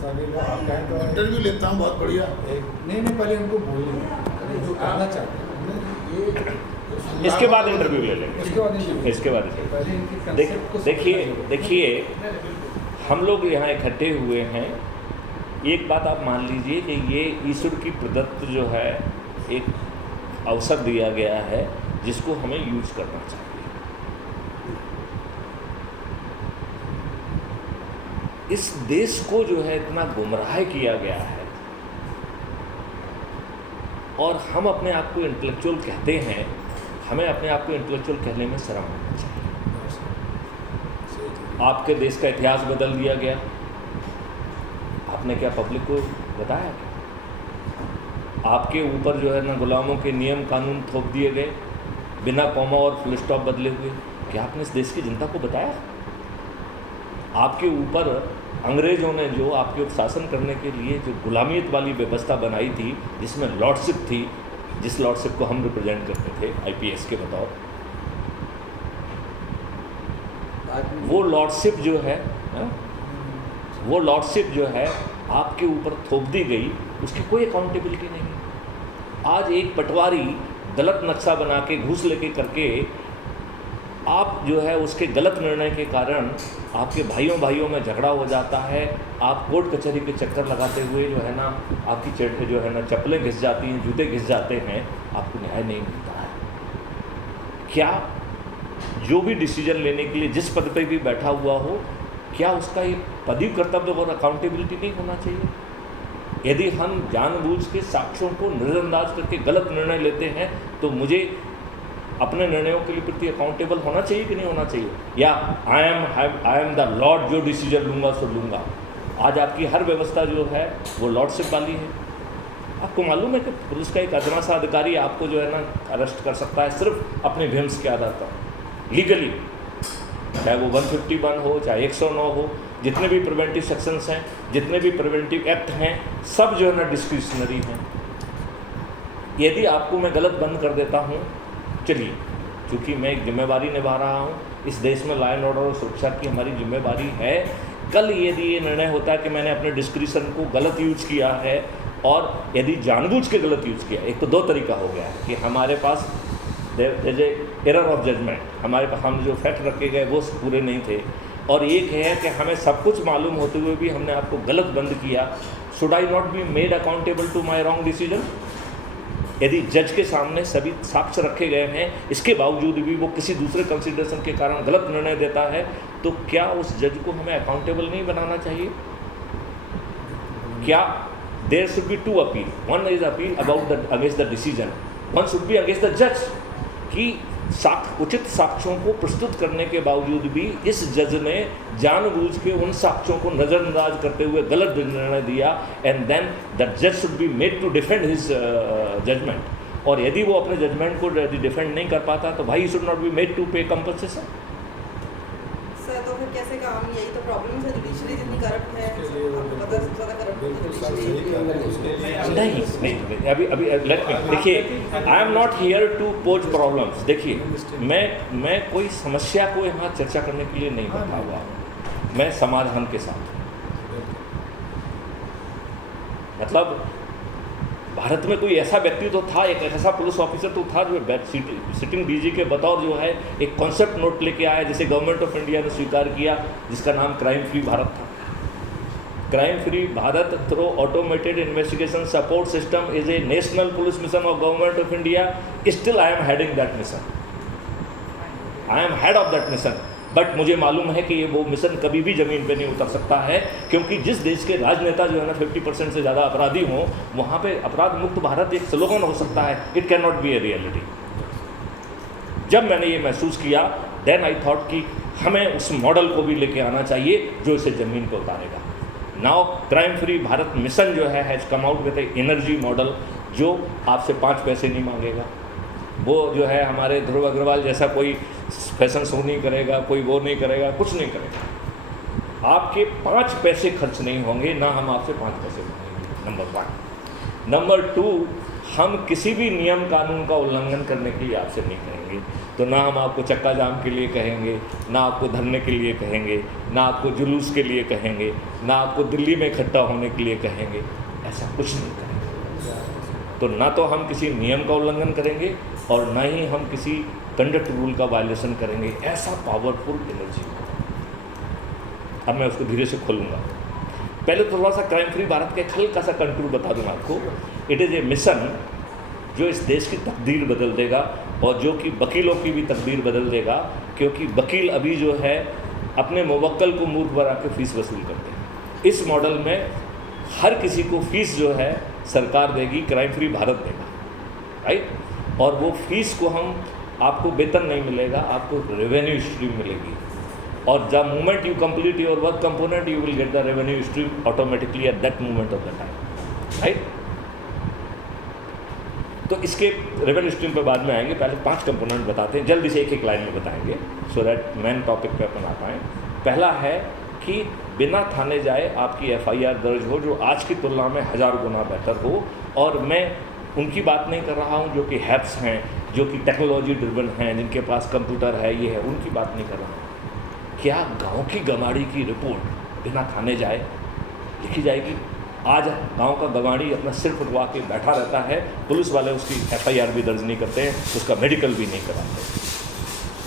सभी लोग आप कहें तो इंटरव्यू लेता हूँ, बहुत बढ़िया। नहीं पहले इनको बोलिए जो कहना चाहते हैं ये इसके बाद इंटरव्यू ले लेंगे, इसके बाद interview। इसके बाद पहले इनके concept को देखिए समझना देखिए हम लोग यहाँ इकट्ठे हुए हैं। एक बात आप मान लीजिए कि ये ईश्वर की प्रदत्त जो है एक अवसर दिया गया है जिसको हमें यूज करना चाहिए। इस देश को जो है इतना गुमराह किया गया है और हम अपने आप को इंटेलेक्चुअल कहते हैं, हमें अपने आप को इंटेलेक्चुअल कहने में शर्म आना चाहिए। आपके देश का इतिहास बदल दिया गया, आपने क्या पब्लिक को बताया क्या? आपके ऊपर जो है ना गुलामों के नियम कानून थोप दिए गए, बिना कॉमा और फुल स्टॉप बदले हुए। क्या आपने इस देश की जनता को बताया? आपके ऊपर अंग्रेज़ों ने जो आपके ऊपर शासन करने के लिए जो गुलामियत वाली व्यवस्था बनाई थी, जिसमें लॉर्डशिप थी, जिस लॉर्डशिप को हम रिप्रेजेंट करते थे आईपीएस के बतौर, वो लॉर्डशिप जो है वो लॉर्डशिप जो है आपके ऊपर थोप दी गई, उसकी कोई अकाउंटेबिलिटी नहीं। आज एक पटवारी गलत नक्शा बना के घूस लेके करके आप जो है उसके गलत निर्णय के कारण आपके भाइयों में झगड़ा हो जाता है। आप कोर्ट कचहरी के चक्कर लगाते हुए जो है ना आपकी जो है ना चप्पलें घिस जाती हैं, जूते घिस जाते हैं, आपको न्याय नहीं मिलता है। क्या जो भी डिसीजन लेने के लिए जिस पद पे भी बैठा हुआ हो, क्या उसका ये पदीय कर्तव्य और अकाउंटेबिलिटी नहीं होना चाहिए? यदि हम जानबूझ के साक्ष्यों को नज़रअंदाज करके गलत निर्णय लेते हैं तो मुझे अपने निर्णयों के लिए प्रति अकाउंटेबल होना चाहिए कि नहीं होना चाहिए? या आई एम द लॉर्ड, जो डिसीजन लूँगा सो लूँगा। आज आपकी हर व्यवस्था जो है वो लॉर्डशिप वाली है। आपको मालूम है कि पुलिस का एक अदना सा अधिकारी आपको जो है ना अरेस्ट कर सकता है सिर्फ अपने व्हिम्स के आधार पर, लीगली, चाहे वो 151 हो चाहे 109 हो। जितने भी प्रिवेंटिव सेक्शंस हैं, जितने भी प्रिवेंटिव एक्ट हैं, सब जो है ना डिस्क्रिशनरी हैं। यदि आपको मैं गलत बंद कर देता हूँ, चलिए, क्योंकि मैं एक जिम्मेवारी निभा रहा हूँ, इस देश में लॉ एंड ऑर्डर और सुरक्षा की हमारी जिम्मेवारी है। कल यदि ये निर्णय होता है कि मैंने अपने डिस्क्रिशन को गलत यूज किया है, और यदि जानबूझ के गलत यूज किया, एक तो दो तरीका हो गया है कि हमारे पास देयर एरर ऑफ जजमेंट, हमारे पास हम जो फैक्ट रखे गए वो पूरे नहीं थे, और एक है कि हमें सब कुछ मालूम होते हुए भी हमने आपको गलत बंद किया। Should I not be made accountable to my wrong decision? यदि जज के सामने सभी साक्ष्य रखे गए हैं, इसके बावजूद भी वो किसी दूसरे कंसिडरेशन के कारण गलत निर्णय देता है, तो क्या उस जज को हमें अकाउंटेबल नहीं बनाना चाहिए? क्या there should be two appeal, one is appeal about against the decision, one should be against the जज, कि उचित साक्ष्यों को प्रस्तुत करने के बावजूद भी इस जज ने जानबूझ के उन साक्ष्यों को नज़रअंदाज करते हुए गलत निर्णय दिया, एंड देन द जज should be made to defend his judgement. और यदि वो अपने जजमेंट को डिफेंड नहीं कर पाता तो भाई should not be made to pay compensation. Sir तो फिर कैसे काम, यही तो प्रॉब्लम है, जुडिशरी जितनी करप्ट है, आपको पता है सबसे ज़्यादा करप्ट नहीं, अभी लेट मी, देखिए, I am not here to pose problems. देखिए, मैं कोई समस्या को यहाँ चर्चा करने के लिए नहीं बैठा हुआ, मैं समाधान के साथ, मतलब भारत में कोई ऐसा व्यक्ति तो था, एक ऐसा पुलिस ऑफिसर तो था जो सिटिंग डीजी के बतौर जो है एक कॉन्सेप्ट नोट लेके आया, जिसे गवर्नमेंट ऑफ इंडिया ने स्वीकार किया, जिसका नाम क्राइम फ्री भारत था। Crime free Bharat through automated investigation support system is a national police mission of government of India. Still I am heading that mission, I am head of that mission, but मुझे मालूम है कि ये वो mission कभी भी ज़मीन पे नहीं उतर सकता है, क्योंकि जिस देश के राजनेता जो है ना 50% से ज़्यादा अपराधी हों, वहाँ पे अपराध मुक्त भारत एक स्लोगन हो सकता है, it can not be a reality. जब मैंने ये महसूस किया, देन आई थॉट कि हमें उस मॉडल को भी लेके आना चाहिए जो इसे ज़मीन पर उतारेगा। Now crime free Bharat mission जो है has come out with a energy model, जो आपसे 5 पैसे नहीं मांगेगा। वो जो है हमारे ध्रुव अग्रवाल जैसा कोई फैशन शो नहीं करेगा, कोई वो नहीं करेगा, कुछ नहीं करेगा। आपके 5 पैसे खर्च नहीं होंगे, ना हम आपसे 5 पैसे मांगेंगे, नंबर 1। नंबर 2, हम किसी भी नियम कानून का उल्लंघन करने के लिए आपसे नहीं कहेंगे। तो ना हम आपको चक्का जाम के लिए कहेंगे, ना आपको धरने के लिए कहेंगे, ना आपको जुलूस के लिए कहेंगे, ना आपको दिल्ली में इकट्ठा होने के लिए कहेंगे, ऐसा कुछ नहीं करेंगे। तो ना तो हम किसी नियम का उल्लंघन करेंगे और ना ही हम किसी कंडक्ट रूल का वायलेशन करेंगे। ऐसा पावरफुल एनर्जी। अब मैं उसको धीरे से खोलूँगा। पहले थोड़ा सा क्राइम फ्री भारत का एक हल्का सा कंटूर बता दूँ आपको। इट इज़ ए मिशन जो इस देश की तकदीर बदल देगा और जो कि वकीलों की भी तकदीर बदल देगा, क्योंकि वकील अभी जो है अपने मुवक्किल को मूर्ख बना के फ़ीस वसूल करते हैं। इस मॉडल में हर किसी को फ़ीस जो है सरकार देगी, क्राइम फ्री भारत देगा, राइट। और वो फीस को हम आपको वेतन नहीं मिलेगा, आपको रेवेन्यू स्ट्रीम मिलेगी। और the moment you complete your work component you will get the revenue stream automatically at that moment of the time, right. तो इसके रेवेन्यू स्ट्रीम पे बाद में आएंगे। पहले 5 कंपोनेंट बताते हैं, जल्दी से एक एक लाइन में बताएंगे सो दैट मेन टॉपिक पे अपन आ पाएँ। पहला है कि बिना थाने जाए आपकी FIR दर्ज हो, जो आज की तुलना में 1000 गुना बेहतर हो। और मैं उनकी बात नहीं कर रहा हूँ जो कि हैप्स हैं, जो कि टेक्नोलॉजी ड्रिवन हैं, जिनके पास कंप्यूटर है, ये है, उनकी बात नहीं कर रहा हूँ। क्या गांव की गमाड़ी की रिपोर्ट बिना थाने जाए लिखी जाएगी? आज गांव का गमाड़ी अपना सिर फुटवा के बैठा रहता है, पुलिस वाले उसकी FIR भी दर्ज नहीं करते हैं, उसका मेडिकल भी नहीं कराते,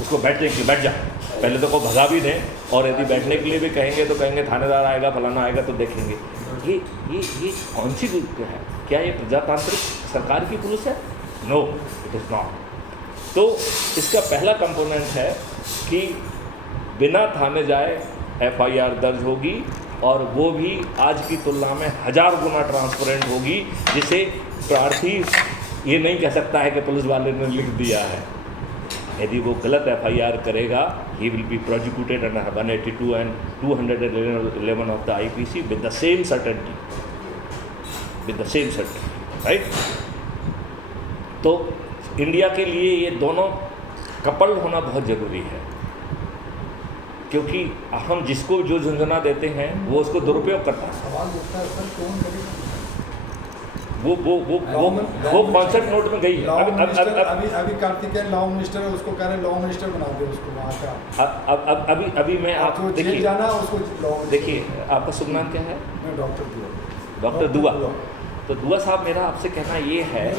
उसको बैठने की बैठ जा, पहले तो को भगा भी दें, और यदि बैठने के लिए भी कहेंगे तो कहेंगे थानेदार आएगा, फलाना आएगा तो देखेंगे। ये कौन सी है? क्या ये प्रजातांत्रिक सरकार की पुलिस है? No, it is not. तो इसका पहला कंपोनेंट है कि बिना थाने जाए FIR दर्ज होगी, और वो भी आज की तुलना में 1000 गुना ट्रांसपेरेंट होगी, जिसे प्रार्थी ये नहीं कह सकता है कि पुलिस वाले ने लिख दिया है। यदि वो गलत FIR करेगा, he will be prosecuted under 182 and 211 of the IPC with the same certainty, right. तो इंडिया के लिए ये दोनों कपल होना बहुत ज़रूरी है, क्योंकि हम जिसको जो झुंझुना देते हैं वो उसको दुरुपयोग करता है। सवाल उठता है सर, कौन करेगा? वो कॉन्सेप्ट नोट में गई है। अभी कार्तिकेय लॉ मिनिस्टर है, उसको कह रहे लॉ मिनिस्टर बना दे उसको वहाँ का। अभी मैं आप देखिए जाना उसको लॉ। देखिए, आपका शुभ नाम क्या है? मैं डॉक्टर दुआ। तो दुआ साहब, मेरा आपसे कहना ये है,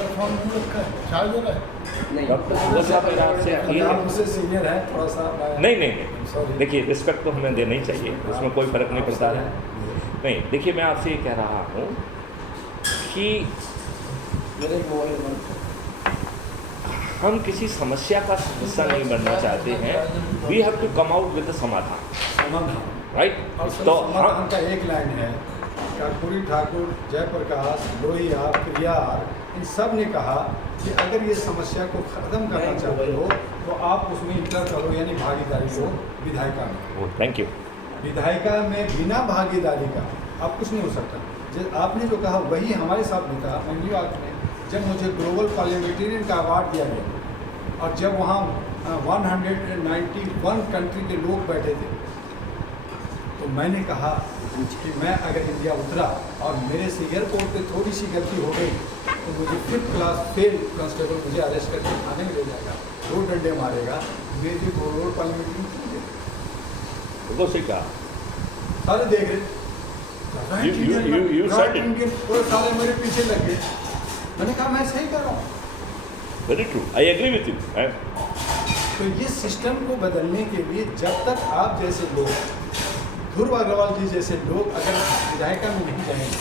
डॉक्टर दुआ साहब, मेरा आपसे ये है, मुझसे सीनियर है थोड़ा सा। नहीं, देखिए रिस्पेक्ट तो हमें देना ही चाहिए, उसमें कोई फ़र्क नहीं पड़ता है। नहीं, देखिए मैं आपसे ये कह रहा हूँ कि हम किसी समस्या का हिस्सा नहीं बनना चाहते हैं। We have to come out with समाधान, राइट। तो समाधान का एक लाइन है, कर्पूरी ठाकुर, जयप्रकाश, लोहिया, प्रियार, इन सब ने कहा कि अगर ये समस्या को ख़त्म करना चाहते हो तो आप उसमें इंटर करो, यानी भागीदारी लो विधायिका में। Thank you. विधायिका में बिना भागीदारी का अब कुछ नहीं हो सकता। आपने जो कहा वही हमारे साथ भी कहा। मैं न्यूयॉर्क में जब मुझे ग्लोबल पार्लियामेंटेरियन का अवार्ड दिया गया और जब वहाँ 191 कंट्री के लोग बैठे थे, तो मैंने कहा कि मैं अगर इंडिया उतरा और मेरे से एयरपोर्ट पे थोड़ी सी गलती हो गई तो मुझे 5th क्लास फेल कांस्टेबल मुझे अरेस्ट करके थाने में ले जाएगा, 2 डंडे मारेगा। मेरी ग्लोबल पार्लियामेंटेरियन तो सही कहा, सारे देख रहे, सारे मेरे पीछे लग गए। मैंने कहा मैं सही कर रहा हूँ। Very true, I agree with you. तो ये सिस्टम को बदलने के लिए जब तक आप जैसे लोग, ध्रुव अग्रवाल जी जैसे लोग अगर विधायिका में नहीं जाएंगे,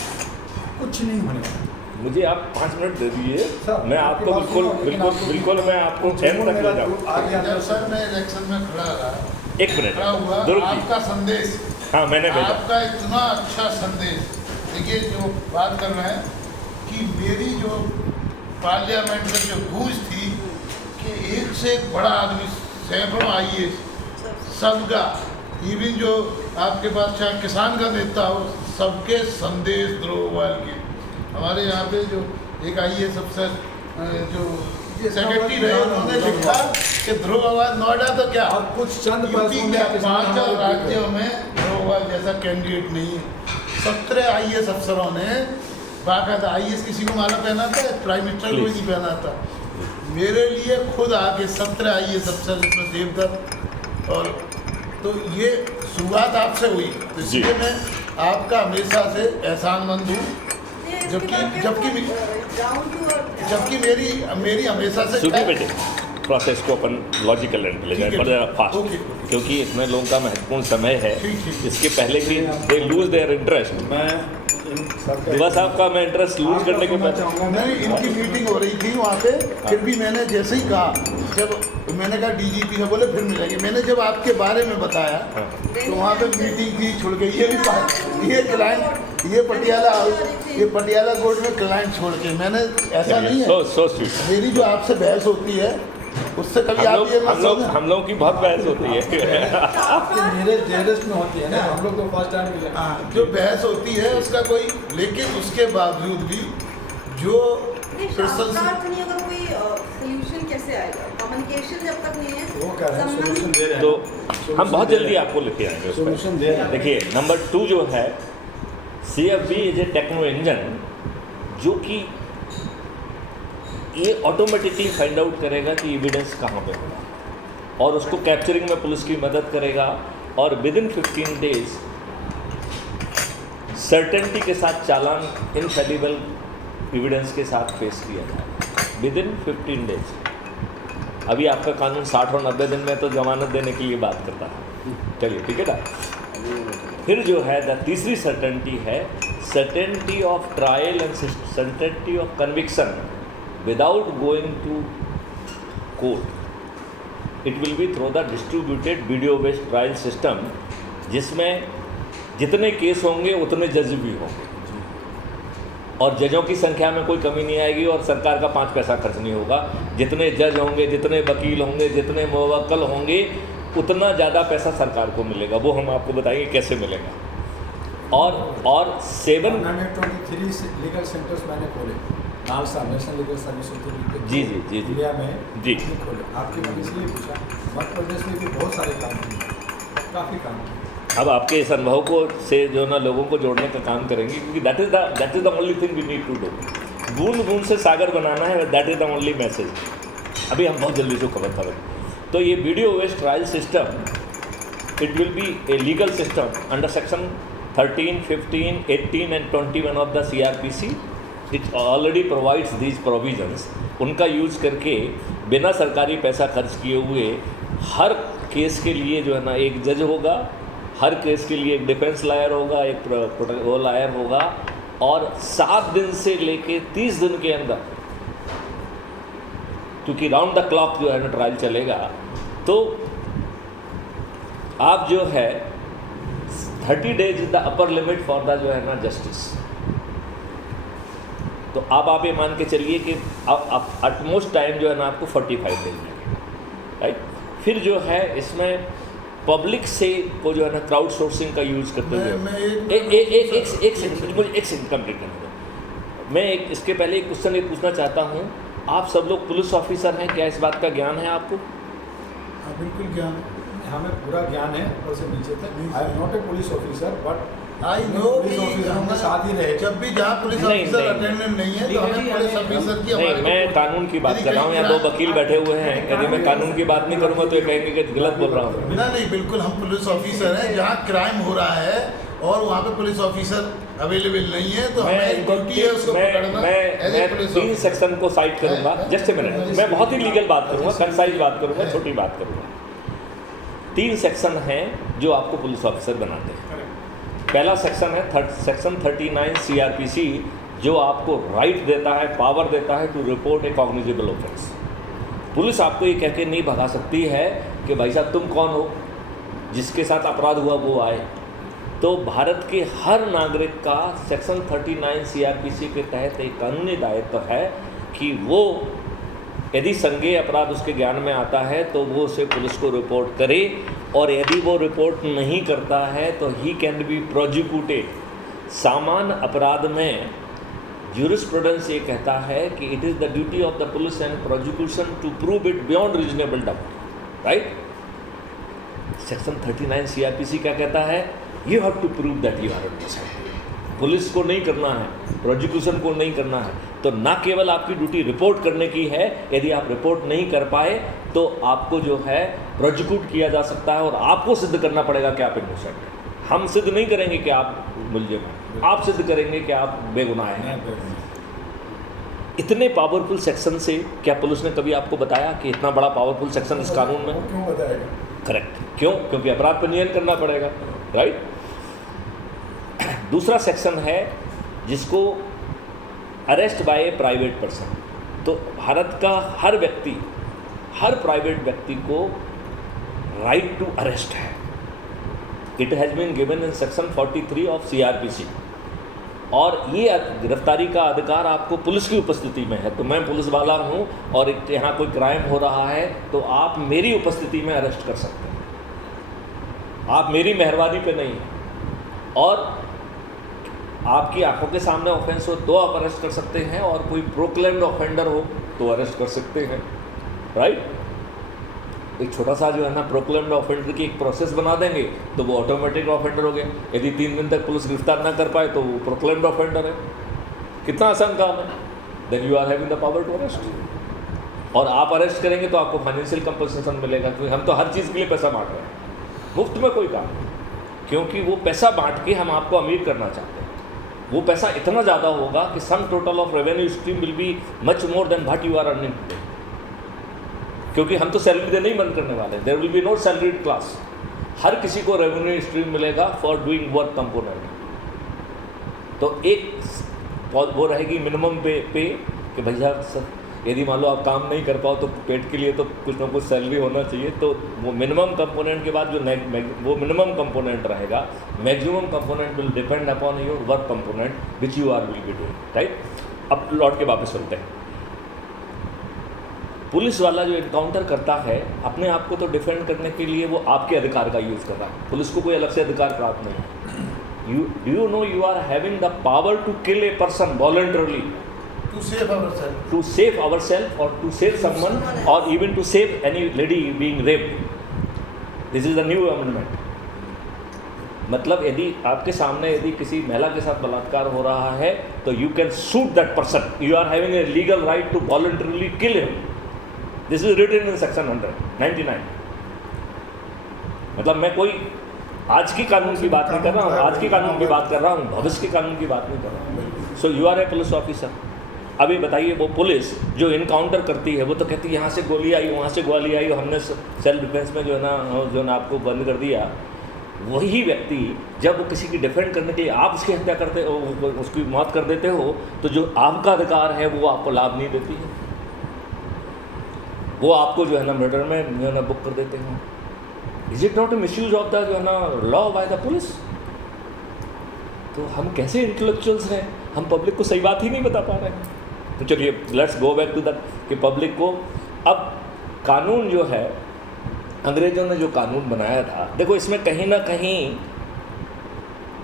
कुछ नहीं होने वाला। मुझे आप 5 मिनट दे दिए, मैं आपको बिल्कुल मैं आपको एंड तक ले जाऊँ। सर मैं इलेक्शन में खड़ा रहा, 1 मिनट खड़ा हुआ, आपका संदेश, हाँ मैंने भेजा, आपका इतना अच्छा संदेश। देखिए जो बात कर रहे हैं कि मेरी जो पार्लियामेंट में जो गूंज थी कि एक से एक बड़ा आदमी, सैकड़ों IAS सबका, इवन जो आपके पास चाहे किसान का नेता हो, सबके संदेश ध्रुव के। हमारे यहाँ पे जो एक IAS अफसर जो सेक्रेटरी रहे, उन्होंने लिखा कि ध्रुव नोएडा तो क्या, और कुछ चंद यूपी के 5 राज्यों में ध्रुव जैसा कैंडिडेट नहीं है। 17 IAS अफसरों ने बाकायदा IAS किसी को माला पहनाता है, प्राइम मिनिस्टर को ही नहीं पहनाता। मेरे लिए खुद आके 17 IAS अफसर, जिसमें देवदत्त और, तो ये शुरुआत आपसे हुई, तो इसलिए मैं आपका हमेशा से एहसानमंद हूँ। जबकि मेरी हमेशा से सुधी बेटे प्रोसेस को अपन लॉजिकल एंड ले जाए, बड़ा फास्ट, क्योंकि इतने लोगों का महत्वपूर्ण समय है। इसके पहले कि दे लूज देयर इंटरेस्ट, बस आपका मैं इंटरेस्ट लूज करने के बाद नहीं, इनकी मीटिंग हो रही थी वहाँ पे, फिर भी मैंने जैसे ही कहा, जब मैंने कहा DGP है, बोले फिर मिलेंगे, मैंने जब आपके बारे में बताया तो वहाँ पे मीटिंग थी, छुड़ गई। ये क्लाइंट, ये पटियाला कोर्ट में क्लाइंट छोड़ के, मैंने ऐसा नहीं है। मेरी जो आपसे बहस होती है उससे कभी आप ये हम लोग की बहुत बहस होती है मेरे जेलस में होती है ना, हम लोग तो फर्स्ट टाइम मिले। जो बहस होती है उसका कोई, लेकिन उसके बावजूद भी जो सॉल्यूशन कैसे आएगा? कम्युनिकेशन जब तक नहीं है, वो कह रहे हैं सॉल्यूशन दे रहे हैं, तो हम बहुत जल्दी आपको लेके आएंगे उस सॉल्यूशन दे रहे हैं। देखिए नंबर 2 जो है CFB is a techno engine, जो कि ये ऑटोमेटिकली फाइंड आउट करेगा कि एविडेंस कहाँ पे होगा और उसको कैप्चरिंग में पुलिस की मदद करेगा, और विद इन 15 डेज सर्टेनिटी के साथ चालान इनफेलिबल एविडेंस के साथ पेश किया जाए विद इन 15 डेज। अभी आपका कानून 60 और 90 दिन में तो जमानत देने के लिए बात करता है। चलिए ठीक है ना। फिर जो है तीसरी सर्टेनिटी है certainty of trial and certainty of conviction without going to court. It will be through the distributed video based trial system, जिसमें जितने केस होंगे उतने जज भी होंगे और जजों की संख्या में कोई कमी नहीं आएगी और सरकार का 5 पैसा खर्च नहीं होगा। जितने जज होंगे, जितने वकील होंगे, जितने मुवक्किल होंगे, उतना ज़्यादा पैसा सरकार को मिलेगा। वो हम आपको बताएंगे कैसे मिलेगा। और 723 लीगल सेंटर्स मैंने खोले, NALSA national legal service authority जी इंडिया में जी खोले। आपकी वजह से ये पूछा, मध्य प्रदेश में भी बहुत सारे काम किए, काफ़ी काम किए। अब आपके इस अनुभव को से जो ना लोगों को जोड़ने का काम करेंगे, क्योंकि that is the only thing we need to do. बूंद बूंद से सागर बनाना है, that is the only message. अभी हम बहुत जल्दी से खबर करें। तो ये video based trial system, it will be a legal system under section 13, 15, 18 and 21 of the CRPC। It already provides these provisions. उनका यूज करके बिना सरकारी पैसा खर्च किए हुए हर केस के लिए जो है ना एक जज होगा, हर केस के लिए एक डिफेंस लॉयर होगा, एक वो लॉयर होगा, और 7 दिन से लेके 30 दिन के अंदर, क्योंकि राउंड द क्लॉक जो है ना ट्रायल चलेगा, तो आप जो है 30 days is the upper limit for the जो है ना जस्टिस। तो अब आप ये मान के चलिए कि अटमोस्ट टाइम जो है ना आपको 45 डेज लगे, राइट। फिर जो है इसमें पब्लिक से को जो है ना क्राउड सोर्सिंग का यूज़ करते हुए एक सेकंड मुझे एक सेकंड कंप्लीट करने दो। मैं इसके पहले एक क्वेश्चन ये पूछना चाहता हूँ, आप सब लोग पुलिस ऑफिसर हैं, क्या इस बात का ज्ञान है आपको? बिल्कुल ज्ञान, हमें पूरा ज्ञान है ऊपर से नीचे तक। आई am not a police officer, but I know police officer हमने साथ ही रहे। जब भी जहाँ पुलिस ऑफिसर अटेंडेंट नहीं है तो हमें पुलिस ऑफिसर की नहीं, मैं कानून की बात कर रहा हूँ। यहाँ 2 वकील बैठे हुए हैं, यदि मैं कानून की बात नहीं करूँगा तो ये कहेंगे कि गलत बोल रहा हूँ। बिना नहीं, बिल्कुल हम पुलिस ऑफिसर हैं। जहाँ क्राइम हो रहा है और वहाँ पे पुलिस ऑफिसर अवेलेबल नहीं है तो हमें ड्यूटी है उसको पकड़ना। मैं 3 सेक्शन को साइड करूँगा, जस्ट ए मिनट। मैं बहुत ही लीगल बात करूँगा, कंसाइज बात करूँगा, छोटी बात करूँगा। 3 सेक्शन हैं जो आपको पुलिस ऑफिसर बनाते हैं। पहला सेक्शन है सेक्शन 39 CRPC, जो आपको राइट देता है, पावर देता है to report a cognizable offence. Police आपको ये कह के नहीं भगा सकती है कि भाई साहब तुम कौन हो, जिसके साथ अपराध हुआ वो आए। तो भारत के हर नागरिक का सेक्शन 39 CRPC के तहत एक कानूनी दायित्व है कि वो यदि संज्ञेय अपराध उसके ज्ञान में आता है तो वो उसे पुलिस को रिपोर्ट करे, और यदि वो रिपोर्ट नहीं करता है तो ही कैन बी प्रोजिक्यूटेड। सामान्य अपराध में ज्यूरिस्प्रूडेंस ये कहता है कि it is the duty of the police and prosecution to prove it beyond reasonable doubt, right. Section 39 CRPC क्या कहता है? You have to prove that you are innocent. Police को नहीं करना है, प्रोसिक्यूशन को नहीं करना है, तो ना केवल आपकी ड्यूटी रिपोर्ट करने की है, यदि आप रिपोर्ट नहीं कर पाए तो आपको जो है प्रोसिक्यूट किया जा सकता है और आपको सिद्ध करना पड़ेगा कि आप इनोसेंट हैं। हम सिद्ध नहीं करेंगे कि आप मुलजिम हैं, आप सिद्ध करेंगे कि आप बेगुनाह हैं। इतने पावरफुल सेक्शन से क्या पुलिस ने कभी आपको बताया कि इतना बड़ा पावरफुल सेक्शन इस कानून में? क्यों बताएगा? करेक्ट, क्यों? क्योंकि अपराध पंजीयन करना पड़ेगा, राइट। दूसरा सेक्शन है जिसको arrest by a private person. तो भारत का हर व्यक्ति, हर प्राइवेट व्यक्ति को राइट टू अरेस्ट है। It has been given in section 43 of CRPC। और ये गिरफ्तारी का अधिकार आपको पुलिस की उपस्थिति में है। तो मैं पुलिस वाला हूँ और यहाँ कोई क्राइम हो रहा है तो आप मेरी उपस्थिति में अरेस्ट कर सकते हैं, आप मेरी मेहरबानी पे नहीं हैं। और आपकी आंखों के सामने ऑफेंस हो तो आप अरेस्ट कर सकते हैं, और कोई प्रोक्लेम्ड ऑफेंडर हो तो अरेस्ट कर सकते हैं, राइट। एक छोटा सा जो है ना प्रोक्लेम्ड ऑफेंडर की एक प्रोसेस बना देंगे तो वो ऑटोमेटिक ऑफेंडर हो गया। यदि 3 दिन तक पुलिस गिरफ्तार ना कर पाए तो वो प्रोक्लेम्ड ऑफेंडर है। कितना आसान काम है। Then you are having the power to arrest. और आप अरेस्ट करेंगे तो आपको फाइनेंशियल कंपनसेशन मिलेगा, क्योंकि हम तो हर चीज़ के लिए पैसा बांट रहे हैं, मुफ्त में कोई काम नहीं, क्योंकि वो पैसा बांट के हम आपको अमीर करना चाहते हैं। वो पैसा इतना ज़्यादा होगा कि sum total of revenue stream will be much more than what you are earning today, क्योंकि हम तो सैलरी देने ही बंद करने वाले हैं। There will be no salaried class. हर किसी को रेवेन्यू स्ट्रीम मिलेगा फॉर डूइंग वर्क कंपोनेंट। तो एक वो रहेगी मिनिमम पे कि भैया सर यदि मान लो आप काम नहीं कर पाओ तो पेट के लिए तो कुछ ना कुछ सैलरी होना चाहिए। तो वो मिनिमम कंपोनेंट के बाद जो वो मिनिमम कंपोनेंट रहेगा, maximum component will depend upon your work component which you are will be doing, right. अब लौट के वापस चलते हैं। पुलिस वाला जो इनकाउंटर करता है अपने आप को तो डिफेंड करने के लिए वो आपके अधिकार का यूज़ कर रहा है। पुलिस को कोई अलग से अधिकार प्राप्त नहीं है। You know you are having the power to kill a person voluntarily, to save ourselves. to save ourselves or to save someone or even to save any lady being raped. This is the new amendment. मतलब यदि आपके सामने यदि किसी महिला के साथ बलात्कार हो रहा है तो you can shoot that person, you are having a legal right to voluntarily kill him. This is written in section 199। मतलब मैं कोई आज की कानून की बात नहीं कर रहा हूँ, आज की कानून की बात कर रहा हूँ, भविष्य की कानून की बात नहीं कर रहा हूँ। So you are a police officer. अभी बताइए वो पुलिस जो इनकाउंटर करती है वो तो कहती है यहाँ से गोली आई, वहाँ से गोली आई, हमने सेल्फ डिफेंस में जो है ना आपको बंद कर दिया। वही व्यक्ति जब वो किसी की डिफेंड करने के लिए आप उसकी हत्या करते हो, उसकी मौत कर देते हो, तो जो आपका अधिकार है वो आपको लाभ नहीं देती है, वो आपको जो है ना मर्डर में जो है ना बुक कर देते हैं। Is it not a misuse of the जो है ना लॉ बाय द पुलिस? तो हम कैसे इंटेलेक्चुअल्स हैं, हम पब्लिक को सही बात ही नहीं बता पा रहे हैं। तो चलिए let's go back to that कि पब्लिक को अब कानून जो है अंग्रेज़ों ने जो कानून बनाया था, देखो इसमें कहीं ना कहीं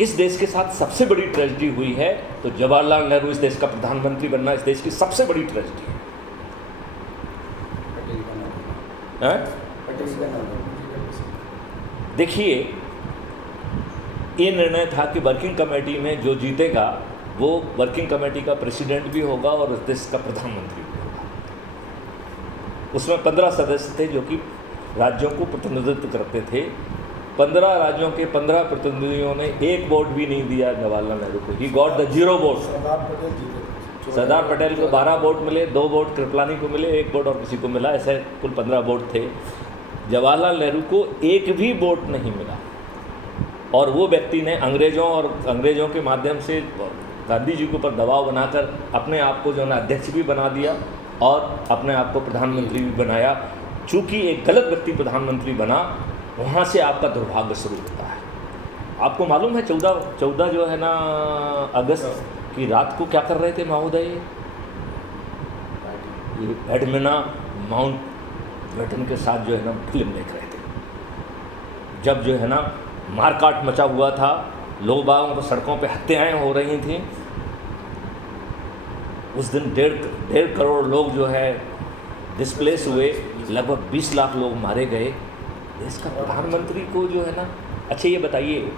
इस देश के साथ सबसे बड़ी ट्रेजेडी हुई है। तो जवाहरलाल नेहरू इस देश का प्रधानमंत्री बनना इस देश की सबसे बड़ी ट्रेजेडी है। देखिए ये निर्णय था कि वर्किंग कमेटी में जो जीतेगा वो वर्किंग कमेटी का प्रेसिडेंट भी होगा और इस देश का प्रधानमंत्री भी होगा। उसमें 15 सदस्य थे जो कि राज्यों को प्रतिनिधित्व करते थे। 15 राज्यों के 15 प्रतिनिधियों ने एक वोट भी नहीं दिया जवाहरलाल नेहरू को। He got the 0 vote. Sardar Patel को 12 वोट मिले, 2 वोट कृपलानी को मिले, 1 वोट और किसी को मिला, ऐसे कुल 15 वोट थे। जवाहरलाल नेहरू को एक भी वोट नहीं मिला और वो व्यक्ति ने अंग्रेज़ों के माध्यम से गांधी जी के ऊपर दबाव बनाकर अपने आप को जो है अध्यक्ष भी बना दिया और अपने आप को प्रधानमंत्री भी बनाया। चूँकि एक गलत व्यक्ति प्रधानमंत्री बना, वहाँ से आपका दुर्भाग्य शुरू होता है। आपको मालूम है 14 जो है ना अगस्त की रात को क्या कर रहे थे महोदय? एडमिना माउंट बैटन के साथ जो है ना फिल्म देख रहे थे। जब जो है ना मारकाट मचा हुआ था, लोग बागों को सड़कों पे हत्याएं हो रही थी। उस दिन 1.5 करोड़ लोग जो है डिस्प्लेस हुए, लगभग 20 लाख लोग मारे गए। देश का प्रधानमंत्री को जो है ना, अच्छा ये बताइए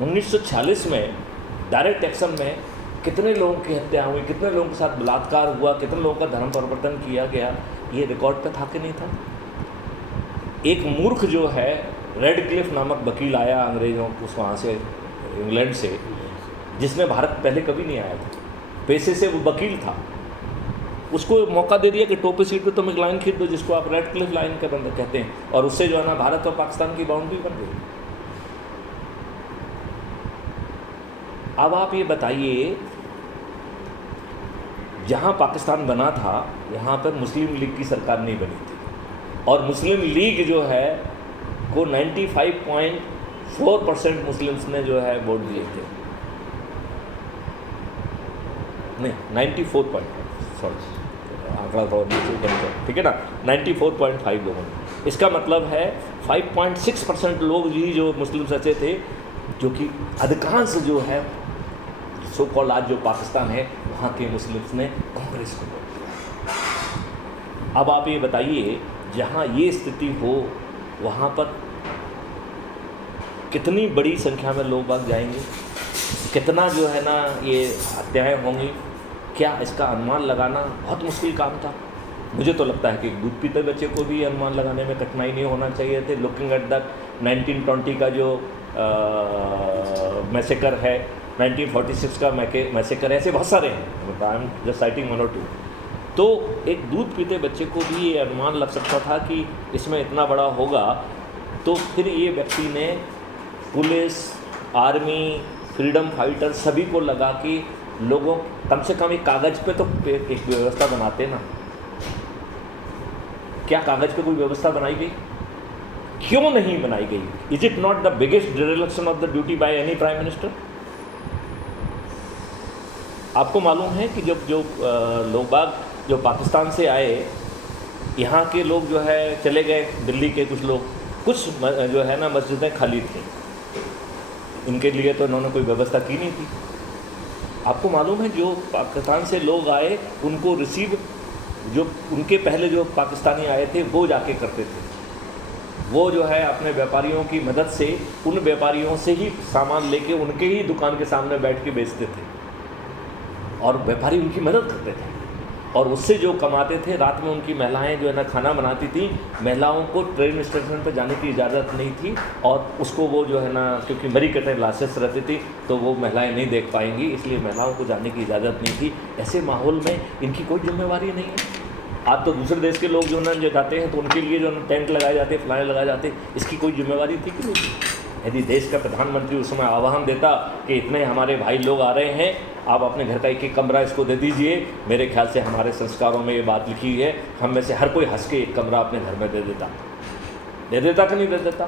1946 में डायरेक्ट एक्शन में कितने लोगों की हत्या हुई, कितने लोगों के साथ बलात्कार हुआ, कितने लोगों का धर्म परिवर्तन किया गया, ये रिकॉर्ड पे था कि नहीं था? एक मूर्ख जो है रेडक्लिफ नामक वकील आया अंग्रेज़ों को वहाँ से, इंग्लैंड से, जिसने भारत पहले कभी नहीं आया था, पैसे से वो वकील था, उसको मौका दे दिया कि टोपी सीट पे तुम एक लाइन खींच दो जिसको आप रेडक्लिफ लाइन के बंदे कहते हैं, और उससे जो है ना भारत और पाकिस्तान की बाउंड्री बन गई। अब आप ये बताइए, जहाँ पाकिस्तान बना था यहाँ पर मुस्लिम लीग की सरकार नहीं बनी थी, और मुस्लिम लीग जो है को 95.4% मुस्लिम्स ने जो है वोट दिए थे, नहीं 94. सॉरी आंकड़ा थोड़ा नीचे ऊपर, ठीक है ना, 94.5 लोगों ने। इसका मतलब है 5.6% लोग ही जो मुस्लिम सचे थे, जो कि अधिकांश जो है सो कॉल्ड आज जो पाकिस्तान है वहाँ के मुस्लिम्स ने कांग्रेस को वोट दिया। अब आप ये बताइए, जहाँ ये स्थिति हो वहाँ पर कितनी बड़ी संख्या में लोग बाग जाएंगे, कितना जो है ना ये हत्याएँ होंगी, क्या इसका अनुमान लगाना बहुत मुश्किल काम था। मुझे तो लगता है कि दूध पीते बच्चे को भी अनुमान लगाने में कठिनाई नहीं होना चाहिए थे। लुकिंग एट द 1920 का जो मैसेकर है, 1946 का मैसेकर, ऐसे बहुत सारे हैं, आई एम जस्ट साइटिंग 1 और 2। तो एक दूध पीते बच्चे को भी ये अनुमान लग सकता था कि इसमें इतना बड़ा होगा, तो फिर ये व्यक्ति ने पुलिस, आर्मी, फ्रीडम फाइटर सभी को लगा कि लोगों कम से कम एक कागज़ पे तो एक व्यवस्था बनाते ना। क्या कागज़ पे कोई व्यवस्था बनाई गई? क्यों नहीं बनाई गई? Is it not the biggest direction of the duty by any prime minister? आपको मालूम है कि जब जो लोग बाग जो पाकिस्तान से आए, यहाँ के लोग जो है चले गए दिल्ली के, कुछ लोग, कुछ जो है ना मस्जिदें खाली थी, इनके लिए तो इन्होंने कोई व्यवस्था की नहीं थी। आपको मालूम है जो पाकिस्तान से लोग आए उनको रिसीव, जो उनके पहले जो पाकिस्तानी आए थे वो जाके करते थे, वो जो है अपने व्यापारियों की मदद से उन व्यापारियों से ही सामान लेके उनके ही दुकान के सामने बैठ के बेचते थे, और व्यापारी उनकी मदद करते थे, और उससे जो कमाते थे, रात में उनकी महिलाएं जो है ना खाना बनाती थी। महिलाओं को ट्रेन स्टेशन पर जाने की इजाज़त नहीं थी, और उसको वो जो है ना, क्योंकि मरी कटे लाशेस रहती थी तो वो महिलाएं नहीं देख पाएंगी, इसलिए महिलाओं को जाने की इजाज़त नहीं थी। ऐसे माहौल में इनकी कोई जिम्मेवारी नहीं है। आज तो दूसरे देश के लोग जो ना जो जाते हैं तो उनके लिए जो टेंट लगाए जाते, फ्लायर लगाए जाते, इसकी कोई जिम्मेवारी थी कि नहीं? यदि देश का प्रधानमंत्री उस समय आह्वान देता कि इतने हमारे भाई लोग आ रहे हैं, आप अपने घर का एक कमरा इसको दे दीजिए, मेरे ख्याल से हमारे संस्कारों में ये बात लिखी है, हम में से हर कोई हंस के एक कमरा अपने घर में दे देता कि नहीं दे देता?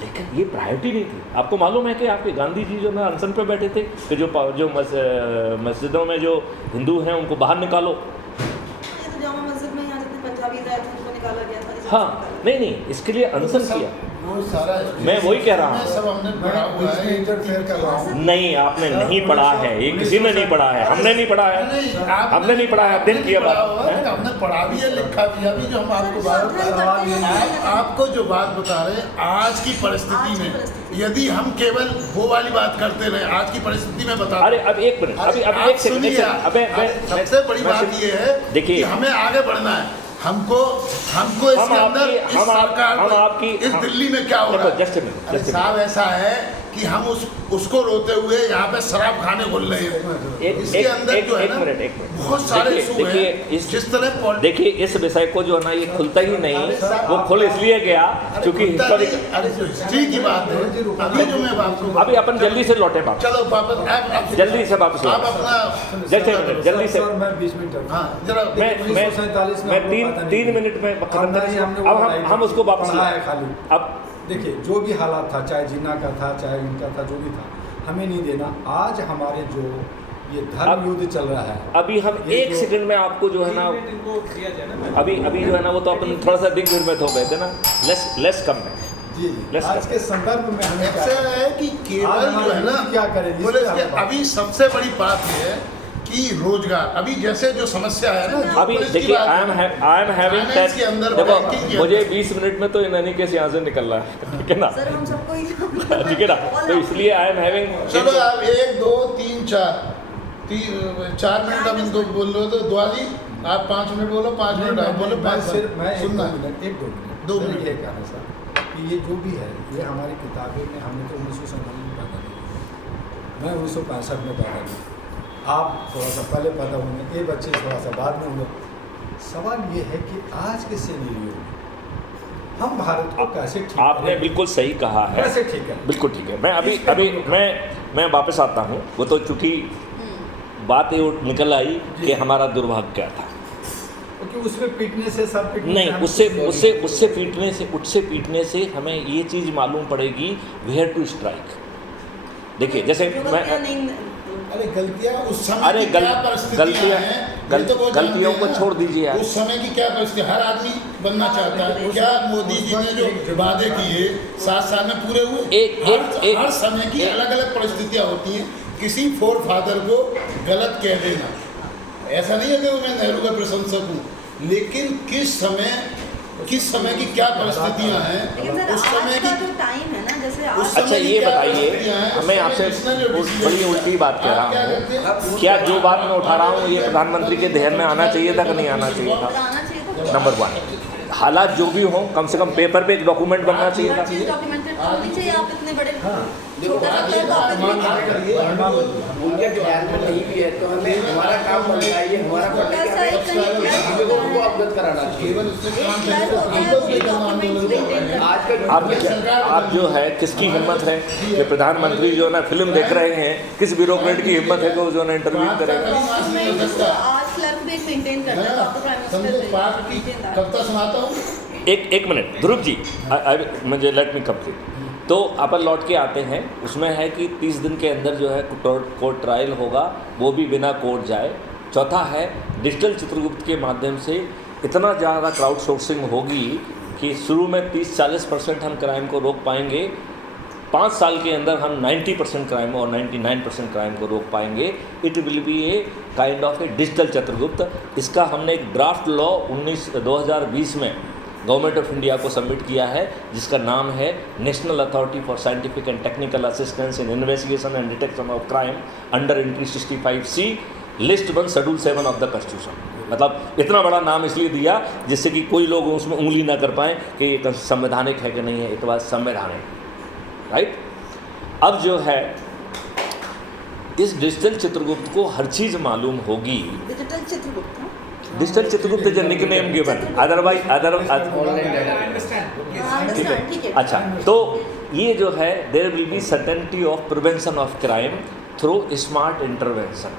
लेकिन ये प्रायोरिटी नहीं थी। आपको मालूम है कि आपके गांधी जी जो ना अनशन पे बैठे थे कि जो मस्जिदों में जो हिंदू हैं उनको बाहर निकालो। जामा मस्जिद में यहाँ जितने पंजाबी रहे थे उनको निकाला गया था। हाँ, नहीं, इसके लिए अनशन किया। मैं वही कह रहा हूँ, सब हमने पढ़ा हुआ है। इंटरफेयर कर रहा हूँ। नहीं, आपने नहीं पढ़ा है, एक किसी ने नहीं पढ़ा है, हमने नहीं पढ़ा है, हमने नहीं पढ़ा है, अध्ययन किया बात, हमने पढ़ा भी है, लिखा भी है। अभी जो हम आपको बात बता रहे हैं, आपको जो बात बता रहे हैं, आज की परिस्थिति में यदि हम केवल वो वाली बात करते रहे, आज की परिस्थिति में बता, अरे अब एक मिनट, अभी एक सेकंड, सबसे बड़ी बात ये है, देखिए हमें आगे बढ़ना है। हमको इसके अंदर इस सरकार इस दिल्ली में क्या हो रहा है? साहब ऐसा है कि हम उसको रोते हुए यहाँ पे शराब खाने बोल रहे हैं। इसके अंदर जो है ना बहुत सारे इशू हैं। जिस तरह देखिए इस विषय को जो है ना ये खुलता ही नहीं, वो खुल इसलिए गया क्योंकि हिस्ट्री की बात है। अभी जो मैं आपको अभी अपन जल्दी से लौटे वापस, चलो वापस जल्दी से वापस आप अपना जल्दी से। मैं 20 मिनट मैं 3 मिनट में खत्म कर, अब हम उसको वापस लाए खाली। अब देखिए जो भी हालात था, चाहे जिन्ना का था, चाहे इनका था, जो भी था, हमें नहीं देना। आज हमारे जो ये धर्म युद्ध चल रहा है, अभी हम एक सेकंड में आपको जो है ना अभी जो है ना वो तो अपन थोड़ा सा दिग्भ्रमित हो गए थे ना, लेस कम में जी आज के संदर्भ में हमें ऐसा है कि केवल जो है ना क्या करें, बोले अभी सबसे बड़ी बात ये है कि रोजगार अभी जैसे जो समस्या है ना, जो अभी पुलिस की देखिए बात आई एम हैविंग फाइनेंस के अंदर, देखो बैंकिंग के मुझे अंदर। 20 मिनट में तो इन्हीं के यहाँ से निकलना है, ठीक है ना, सर हम सबको ही ठीक है ना, तो इसलिए आई एम हैविंग चलो आप 1 2 3 4 मिनट अब इनको बोल लो तो दुआ जी आप 5 मिनट बोलो, 5 मिनट आप बोलो, 5 मैं सुनना 2 मिनट। ये कहना सर कि ये जो भी है ये हमारी किताबें में हमने तो 1997 में पैदा की, मैं 1965 में पैदा की, आप थोड़ा सा पहले पैदा हुए, ये बच्चे थोड़ा सा बाद में हुए। सवाल ये है कि आज के सिनेरियो में हम भारत को कैसे ठीक आपने करें? बिल्कुल सही कहा है, कैसे ठीक है? बिल्कुल ठीक है। मैं अभी मैं वापस आता हूँ, वो तो चूंकि बात ये निकल आई कि हमारा दुर्भाग्य क्या था, क्योंकि उसमें पीटने से सब पीटने नहीं हम- उससे पीटने से हमें ये चीज़ मालूम पड़ेगी वेयर टू स्ट्राइक। देखिए जैसे मैं अरे गलतियां उस समय अरे की क्या परिस्थितियां हैं, ये तो वो गलतियों जानते को हैं ना। छोड़ दीजिए आप। उस समय की क्या परिस्थिति, हर आदमी बनना चाहता है। क्या मोदी जी ने जो वादे किए 7 साल में पूरे हुए? हर समय की अलग अलग परिस्थितियां होती हैं। किसी फोर फादर को गलत कह देना, ऐसा नहीं है कि मैं नेहरू का प्रशंसक हूँ, लेकिन किस समय की क्या परिस्थितियां हैं, उस समय की टाइम है ना, जैसे उस अच्छा समय की ये क्या बताइए, परिस्थितियां हैं, मैं उस आपसे समय जो decision बड़ी उल्टी बात कह आप क्या रहा करते हूँ, हैं? क्या जो बात मैं उठा रहा हूँ ये प्रधानमंत्री के ध्यान में आना चाहिए था कि नहीं आना चाहिए था? आना चाहिए था। नंबर 1, हालात जो भी हों कम से कम पेपर पे एक डॉक्यूमेंट बनना चाहिए हर था। चीज डॉक्यूमेंटेड होनी चाहिए। आप इतने बड़े देखो, छोटा सा आगे तो आप इतने उनके ख्याल में नहीं भी है तो हमें हमारा काम बनता है, ये हमारा छोटा सा एक कहीं लोगों को अवगत कराना चाहिए। केवल उससे काम एक चले तो होता है, हमको वो भी करना आंदोलन डॉक्यूमेंट्स मेंटेन आजकल आप जो है किसकी हिम्मत है कि प्रधानमंत्री जो है ना फिल्म देख रहे हैं, किस ब्यूरोक्रेट की हिम्मत है कि वो जो है ना इंटरव्यू करेगा? डॉक्यूमेंट्स आज क्लर्क भी मेंटेन करता है, तो आपको प्राइम समझो मिनिस्टर पाठ की कविता सुनाता हूँ। एक मिनट ध्रुव जी, मुझे लेट मी कंप्लीट। तो अपन लौट के आते हैं, उसमें है कि 30 दिन के अंदर जो है कोर्ट ट्रायल होगा, वो भी बिना कोर्ट जाए। चौथा है डिजिटल चित्रगुप्त के माध्यम से इतना ज़्यादा क्राउड सोर्सिंग होगी कि शुरू में 30-40% हम क्राइम को रोक पाएंगे, 5 साल के अंदर हम 90% क्राइम और 99% क्राइम को रोक पाएंगे। It will be a kind of A digital Chitragupta. इसका हमने एक ड्राफ्ट लॉ 2020 में गवर्नमेंट ऑफ इंडिया को सबमिट किया है, जिसका नाम है national authority for scientific and technical assistance in investigation and detection of crime under entry 65C list 1 schedule 7 of the constitution. मतलब इतना बड़ा नाम इसलिए दिया जिससे कि कोई लोग उसमें उंगली ना कर पाएँ कि ये संवैधानिक है कि नहीं है। इतना संवैधानिक, राइट। अब जो है इस डिजिटल चित्रगुप्त को हर चीज़ मालूम होगी। Digital Chitragupta digital Chitragupta is nickname given, otherwise ठीक है। अच्छा, तो ये जो है there will be certainty of prevention of crime through smart intervention.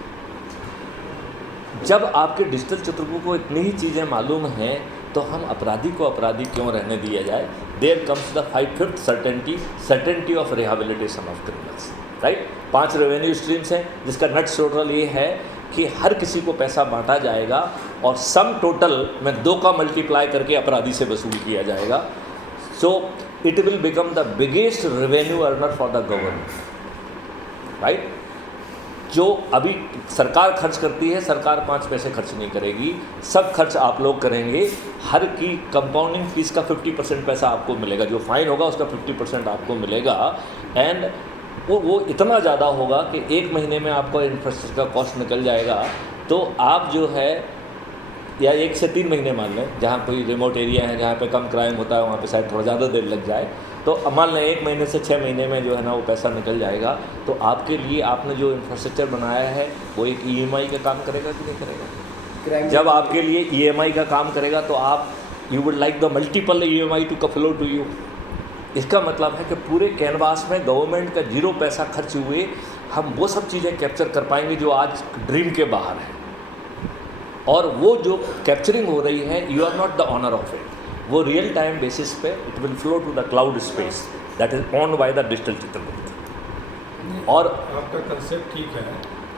जब आपके डिजिटल चित्रगुप्त को इतनी ही चीज़ें मालूम हैं तो हम अपराधी को अपराधी क्यों रहने दिया जाए? There comes the 5th certainty of rehabilitation of criminals, right. 5 revenue streams हैं जिसका नट टोटल ये है कि हर किसी को पैसा बांटा जाएगा और सम टोटल में 2 का मल्टीप्लाई करके अपराधी से वसूल किया जाएगा। So it will become the biggest revenue earner for the government, right. जो अभी सरकार खर्च करती है, सरकार 5 पैसे खर्च नहीं करेगी, सब खर्च आप लोग करेंगे। हर की कंपाउंडिंग फीस का 50% पैसा आपको मिलेगा, जो फाइन होगा उसका 50% आपको मिलेगा। एंड वो इतना ज़्यादा होगा कि 1 महीने में आपका इंफ्रास्ट्रक्चर का कॉस्ट निकल जाएगा। तो आप जो है या 1 से 3 महीने मान लें, जहाँ कोई रिमोट एरिया है जहाँ पे कम क्राइम होता है वहाँ पे शायद थोड़ा ज़्यादा देर लग जाए, तो मान लें 1 महीने से 6 महीने में जो है ना वो पैसा निकल जाएगा। तो आपके लिए आपने जो इंफ्रास्ट्रक्चर बनाया है वो एक EMI का काम करेगा कि नहीं करेगा? जब आपके लिए EMI का काम करेगा तो आप you would like the multiple EMI to flow to you. इसका मतलब है कि पूरे कैनवास में गवर्नमेंट का 0 पैसा खर्च हुए हम वो सब चीज़ें कैप्चर कर पाएंगे जो आज ड्रीम के बाहर है। और वो जो कैप्चरिंग हो रही है, you are not the owner of it, वो रियल टाइम बेसिस पे it will flow to the cloud space that is owned by the digital Chitragupta. और आपका कंसेप्ट ठीक है,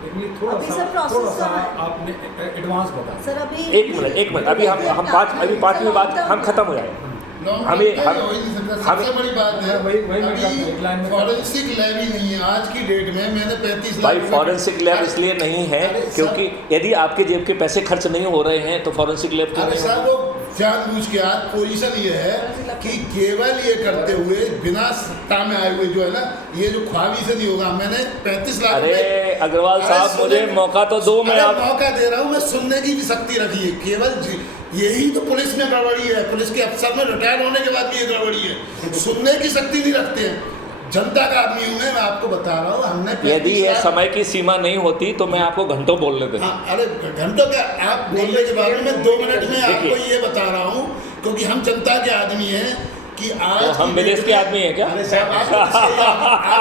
लेकिन ये थोड़ा अभी सर process सा का है। आपने एडवांस बता सर अभी एक मिनट अभी हम 5वीं बात हम खत्म हो जाएंगे। सबसे बड़ी बात है वही मैं कहता हूं, एक लाइन अभी में फॉरेंसिक लैब ही नहीं है आज की डेट में। मैंने 35 लाख भाई फॉरेंसिक लैब इसलिए नहीं है अरे क्योंकि यदि आपके जेब के पैसे खर्च नहीं हो रहे हैं तो फॉरेंसिक लैब क्यों अरे नहीं साहब होगा? वो जानबूझ के आज पोजीशन ये है कि केवल ये करते हुए बिना सत्ता में आए हुए जो है ना, ये जो ख्वाबी से नहीं होगा। मैंने 35 लाख अरे रुपए- अग्रवाल अरे साहब सुनने- मुझे मौका तो दो, मैं अरे आप मौका दे रहा हूँ, मैं सुनने की भी शक्ति रखी है। केवल यही तो पुलिस में गड़बड़ी है, पुलिस के अफसर में रिटायर होने के बाद भी ये गड़बड़ी है, सुनने की शक्ति नहीं रखते हैं। जनता का आदमी हूँ मैं आपको बता रहा हूँ। हमने यदि ये समय की सीमा नहीं होती तो मैं आपको घंटों बोलने देता। हाँ, अरे घंटों का आप बोलने के बाद में 2 मिनट में आपको देखिए। ये बता रहा हूँ, क्योंकि हम जनता के आदमी हैं कि आज तो हम की विदेश डेट के में- आदमी हैं क्या? अरे साहब आप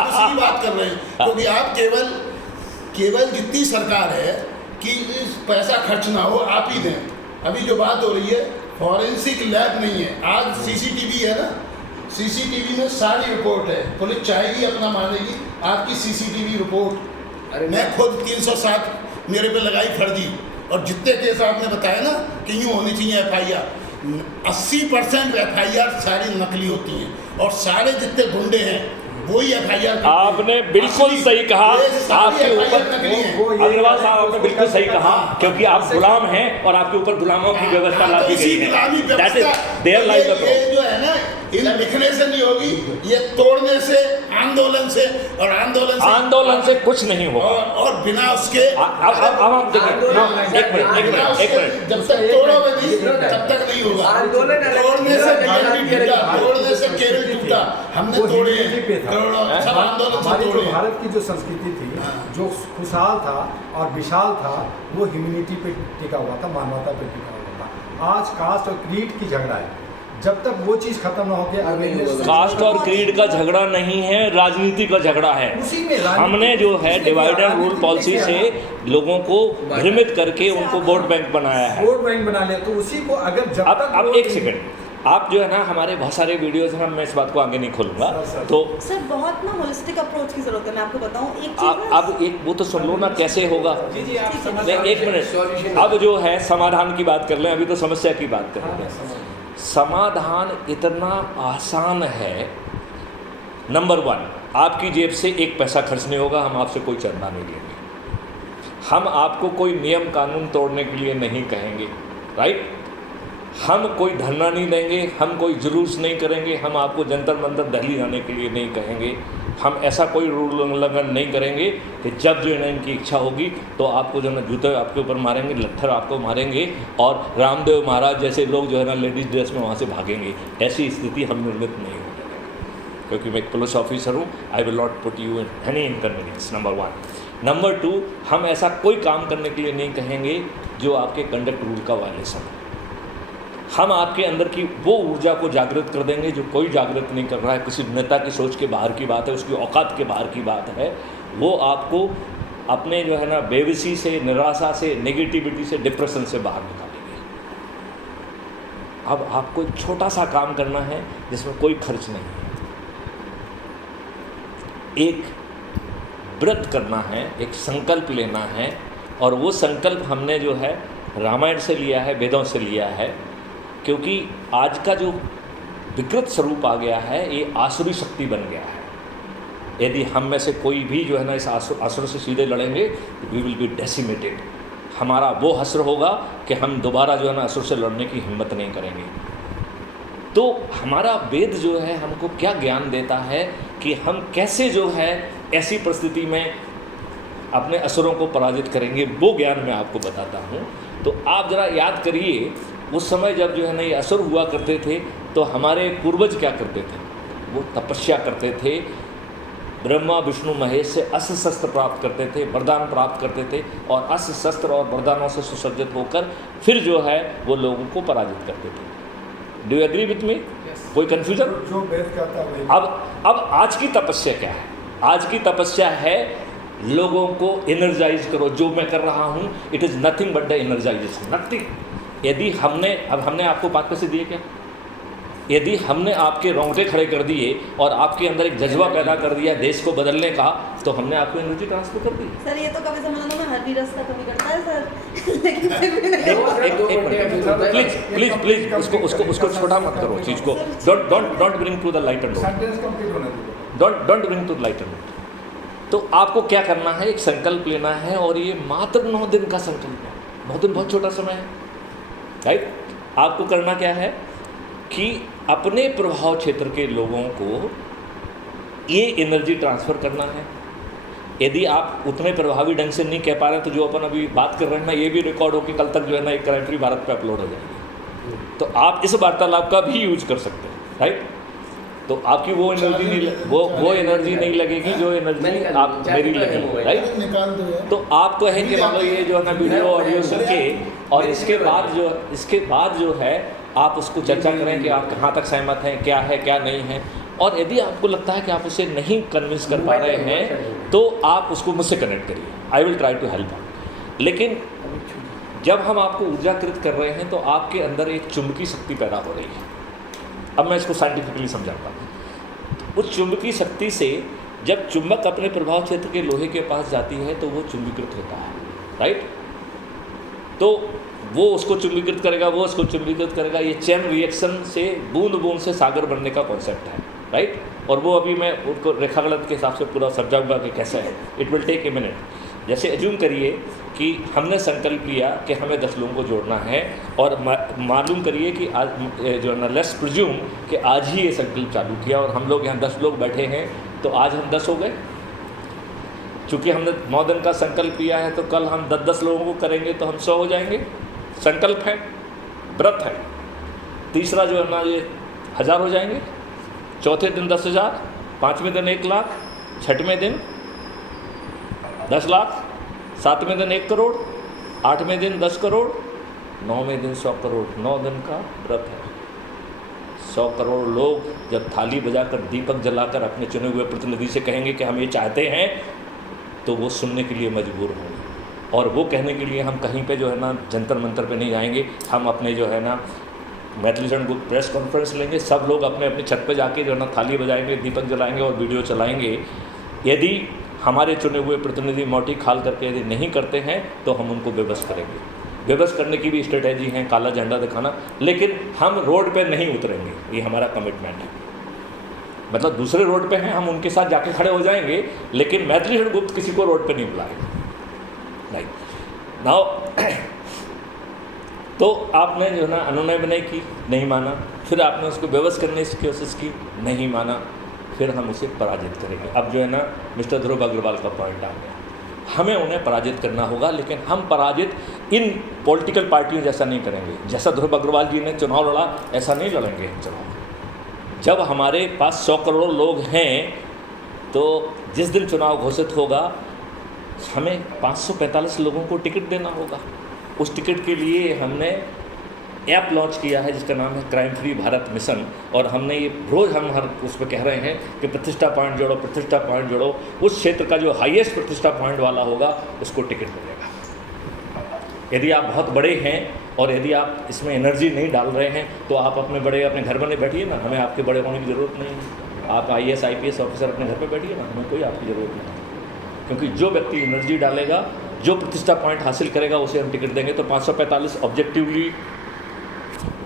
उसी की बात कर रहे हैं, क्योंकि आप केवल जितनी सरकार है कि इस पैसा खर्च ना हो आप ही दें। अभी जो बात हो रही है फॉरेंसिक लैब नहीं है। आज सीसीटीवी है ना, सीसीटीवी में सारी रिपोर्ट है, पुलिस चाहेगी अपना मानेगी आपकी सीसीटीवी रिपोर्ट। अरे मैं खुद 307 मेरे पे लगाई फर्जी, और जितने केस आपने बताया ना कि यूँ होनी चाहिए FIR, 80% FIR सारी नकली होती हैं, और सारे जितने गुंडे हैं वही FIR आपने बिल्कुल सही कहा। आपके ऊपर अग्रवाल साहब आपने बिल्कुल सही कहा, क्योंकि आप गुलाम हैं और आपके ऊपर गुलामों की व्यवस्था लादी गई है। That is there lies the ये जो है ना, इन लिखने से नहीं होगी, ये तोड़ने से, आंदोलन से, और आंदोलन से कुछ नहीं होगा। और बिना उसके अब आप देखिए, एक मिनट जब तक तोड़ोगे नहीं तब तक नहीं होगा। आंदोलन अलग तोड़ने से केवल टूटा, तोड़ने से केवल टूटा। हमने वो तोड़े ह्यूमैनिटी पे था। करोड़ों, सब आंदोलन से हमारी जो तोड़े। भारत की जो संस्कृति थी, जो खुशहाल था और विशाल था, वो ह्यूमैनिटी पे टिका हुआ था, मानवता पे टिका हुआ था। आज कास्ट और क्रीड की झगड़ा है, जब तक वो चीज़ खत्म ना होके अवेयरनेस, कास्ट और क्रीड का झगड़ा नहीं है, राजनीति का झगड़ा है। उसी में राजनीति- हमने जो है उसी में डिवाइड एंड रूल राजनीति पॉलिसी लेके से आना। लोगों को भ्रमित करके उनको वोट बैंक बनाया है। वोट बैंक बना लिया, तो उसी को अगर जब तक अब वो- एक सेकंड, आप जो है ना, हमारे बहुत सारे वीडियोस हैं, मैं इस बात को आगे नहीं खोलूंगा। सर। तो सर बहुत ना होलिस्टिक अप्रोच की जरूरत है। मैं आपको बताऊं एक चीज ना, अब एक वो तो सुन लो ना कैसे होगा। ठीक है। नहीं, एक मिनट, अब जो है समाधान की बात कर लें, अभी तो समस्या की बात कर रहे हैं। समाधान इतना आसान है। नंबर 1, आपकी जेब से एक पैसा खर्च नहीं होगा, हम आपसे कोई चंदा नहीं लेंगे, हम आपको कोई नियम कानून तोड़ने के लिए नहीं कहेंगे, राइट? हम कोई धरना नहीं देंगे, हम कोई जुलूस नहीं करेंगे, हम आपको जंतर मंतर दिल्ली जाने के लिए नहीं कहेंगे, हम ऐसा कोई रूल उल्लंघन नहीं करेंगे कि जब जो है ना इनकी इच्छा होगी तो आपको जो है ना जूते आपके ऊपर मारेंगे, लत्थर आपको मारेंगे, और रामदेव महाराज जैसे लोग जो है ना लेडीज़ ड्रेस में वहाँ से भागेंगे। ऐसी स्थिति हम निर्मित नहीं होगी, क्योंकि मैं एक पुलिस ऑफिसर हूँ। I will not put you in any inconvenience, number 1। Number 2, हम ऐसा कोई काम करने के लिए नहीं कहेंगे जो आपके कंडक्ट रूल का वायलेशन है। हम आपके अंदर की वो ऊर्जा को जागृत कर देंगे जो कोई जागृत नहीं कर रहा है, किसी नेता की सोच के बाहर की बात है, उसकी औकात के बाहर की बात है। वो आपको अपने जो है ना बेबसी से, निराशा से, नेगेटिविटी से, डिप्रेशन से बाहर निकालेंगे। अब आपको एक छोटा सा काम करना है जिसमें कोई खर्च नहीं है। एक व्रत करना है, एक संकल्प लेना है, और वो संकल्प हमने जो है रामायण से लिया है, वेदों से लिया है, क्योंकि आज का जो विकृत स्वरूप आ गया है ये आसुरी शक्ति बन गया है। यदि हम में से कोई भी जो है ना इस असुर से सीधे लड़ेंगे तो वी विल बी डेसिमेटेड। हमारा वो हसर होगा कि हम दोबारा जो है ना असुर से लड़ने की हिम्मत नहीं करेंगे। तो हमारा वेद जो है हमको क्या ज्ञान देता है कि हम कैसे जो है ऐसी परिस्थिति में अपने असुरों को पराजित करेंगे, वो ज्ञान मैं आपको बताता हूँ। तो आप ज़रा याद करिए, उस समय जब जो है ना ये असुर हुआ करते थे तो हमारे पूर्वज क्या करते थे? वो तपस्या करते थे, ब्रह्मा विष्णु महेश से अस्त्र शस्त्र प्राप्त करते थे, वरदान प्राप्त करते थे, और अस्त्र शस्त्र और वरदानों से सुसज्जित होकर फिर जो है वो लोगों को पराजित करते थे। Do you agree with me? कोई कन्फ्यूजन? जो वेद कहता है वही। अब आज की तपस्या क्या है? आज की तपस्या है लोगों को एनर्जाइज करो। जो मैं कर रहा हूँ it is nothing but the energisation, nothing. यदि हमने आपको 5 पैसे दिए क्या? यदि हमने आपके रोंगटे खड़े कर दिए और आपके अंदर एक जज्बा पैदा कर दिया देश को बदलने का, तो हमने आपको एनर्जी ट्रांसफर कर दी। सर ये तो कभी समानों में हर भी रास्ता कमी करता है सर लेकिन फिर भी नहीं। प्लीज उसको छोटा मत करो चीज़ को। Don't bring to the light and sentence complete होने दो। Don't bring to the light and तो आपको क्या करना है, एक संकल्प लेना है, और ये मात्र 9 दिन का संकल्प है। 9 दिन बहुत छोटा समय है, राइट। आपको करना क्या है कि अपने प्रभाव क्षेत्र के लोगों को ये एनर्जी ट्रांसफ़र करना है। यदि आप उतने प्रभावी ढंग से नहीं कह पा रहे हैं, तो जो अपन अभी बात कर रहे हैं ना, ये भी रिकॉर्ड हो कि कल तक जो है ना एक क्राइम फ्री भारत पे अपलोड हो जाएगी, तो आप इस वार्तालाप का भी यूज कर सकते हैं, राइट। तो आपकी वो एनर्जी नहीं, वो एनर्जी नहीं लगेगी जो एनर्जी आप मेरी लगेगी, राइट। निकाल दो यार। तो आपको है कि मान लो ये जो है ना वीडियो ऑडियो सुन के, और इसके बाद जो है आप उसको चर्चा करें कि आप कहाँ तक सहमत हैं, क्या है क्या नहीं है। और यदि आपको लगता है कि आप उसे नहीं कन्विंस कर पा रहे हैं, तो आप उसको मुझसे कनेक्ट करिए, I will try to help out. लेकिन जब हम आपको ऊर्जाकृत कर रहे हैं, तो आपके अंदर एक चुंबकीय शक्ति पैदा हो रही है। अब मैं इसको साइंटिफिकली समझाता हूँ। उस चुंबकीय शक्ति से जब चुंबक अपने प्रभाव क्षेत्र के लोहे के पास जाती है, तो वो चुंबकीकृत होता है, राइट। तो वो उसको चुंबकीकृत करेगा, वो उसको चुंबकीकृत करेगा। ये चेन रिएक्शन से बूंद बूंद से सागर बनने का कॉन्सेप्ट है, राइट। और वो अभी मैं उनको रेखागणित के हिसाब से पूरा समझाऊंगा कि कैसे है। It will take a minute. जैसे एज्यूम करिए कि हमने संकल्प लिया कि हमें 10 लोगों को जोड़ना है, और मालूम करिए कि आज जो है ना, लेट्स प्रिज्यूम कि आज ही ये संकल्प चालू किया और हम लोग यहाँ 10 लोग बैठे हैं, तो आज हम 10 हो गए। चूँकि हमने 9 दिन का संकल्प लिया है, तो कल हम 10 लोगों को करेंगे तो हम 100 हो जाएंगे। संकल्प है, व्रत है। तीसरा जो है ना, ये 1000 हो जाएंगे। चौथे दिन 10,000, 5वें दिन 1 लाख, 6वें दिन 10 लाख, 7वें दिन 1 करोड़, 8वें दिन 10 करोड़, 9वें दिन 100 करोड़। 9 दिन का व्रत है। 100 करोड़ लोग जब थाली बजाकर, दीपक जलाकर अपने चुने हुए प्रतिनिधि से कहेंगे कि हम ये चाहते हैं, तो वो सुनने के लिए मजबूर होंगे। और वो कहने के लिए हम कहीं पे जो है ना जंतर मंतर पे नहीं जाएंगे। हम अपने जो है ना मैथिली शरण गुप्त प्रेस कॉन्फ्रेंस लेंगे, सब लोग अपने अपनी छत पे जाके जो है ना थाली बजाएंगे, दीपक जलाएंगे और वीडियो चलाएंगे। यदि हमारे चुने हुए प्रतिनिधि मोटी खाल करके यदि नहीं करते हैं, तो हम उनको बेबस करेंगे। बेबस करने की भी स्ट्रेटेजी है, काला झंडा दिखाना, लेकिन हम रोड पे नहीं उतरेंगे। ये हमारा कमिटमेंट है। मतलब दूसरे रोड पे हैं, हम उनके साथ जाके खड़े हो जाएंगे, लेकिन मैथिली शरण गुप्त किसी को रोड पे नहीं बुलाएंगे, नहीं। नाउ तो आपने जो है ना अनुनय विनय की, नहीं माना। फिर आपने उसको बेबस करने की कोशिश की, नहीं माना। फिर हम उसे पराजित करेंगे। अब जो है ना मिस्टर ध्रुव अग्रवाल का पॉइंट आ गया, हमें उन्हें पराजित करना होगा, लेकिन हम पराजित इन पॉलिटिकल पार्टियों जैसा नहीं करेंगे। जैसा ध्रुव अग्रवाल जी ने चुनाव लड़ा, ऐसा नहीं लड़ेंगे चुनाव। जब हमारे पास 100 करोड़ लोग हैं, तो जिस दिन चुनाव घोषित होगा, हमें 545 लोगों को टिकट देना होगा। उस टिकट के लिए हमने ऐप लॉन्च किया है जिसका नाम है क्राइम फ्री भारत मिशन। और हमने ये रोज़ हम हर उस पर कह रहे हैं कि प्रतिष्ठा पॉइंट जोड़ो, प्रतिष्ठा पॉइंट जोड़ो। उस क्षेत्र का जो हाईएस्ट प्रतिष्ठा पॉइंट वाला होगा, उसको टिकट मिलेगा। यदि आप बहुत बड़े हैं और यदि आप इसमें एनर्जी नहीं डाल रहे हैं, तो आप अपने घर बने बैठिए ना, हमें आपके बड़े होने की ज़रूरत नहीं है। आप IAS IPS ऑफिसर अपने घर पर बैठिए ना, हमें कोई आपकी ज़रूरत नहीं है। क्योंकि जो व्यक्ति एनर्जी डालेगा, जो प्रतिष्ठा पॉइंट हासिल करेगा, उसे हम टिकट देंगे। तो 545 ऑब्जेक्टिवली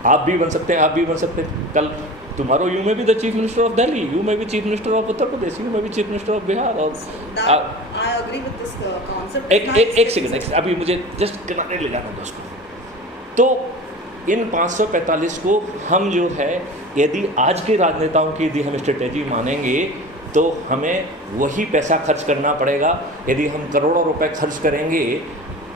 आप भी बन सकते हैं, आप भी बन सकते हैं। कल tomorrow you may be the chief minister of Delhi, you may be chief minister of Uttar Pradesh, you may be chief minister of Bihar. और I agree with this concept. एक सेकंड, अभी मुझे जस्ट किनारे ले जाना दोस्तों। तो इन 545 को हम जो है, यदि आज के राजनेताओं की यदि हम स्ट्रेटेजी मानेंगे, तो हमें वही पैसा खर्च करना पड़ेगा। यदि हम करोड़ों रुपए खर्च करेंगे,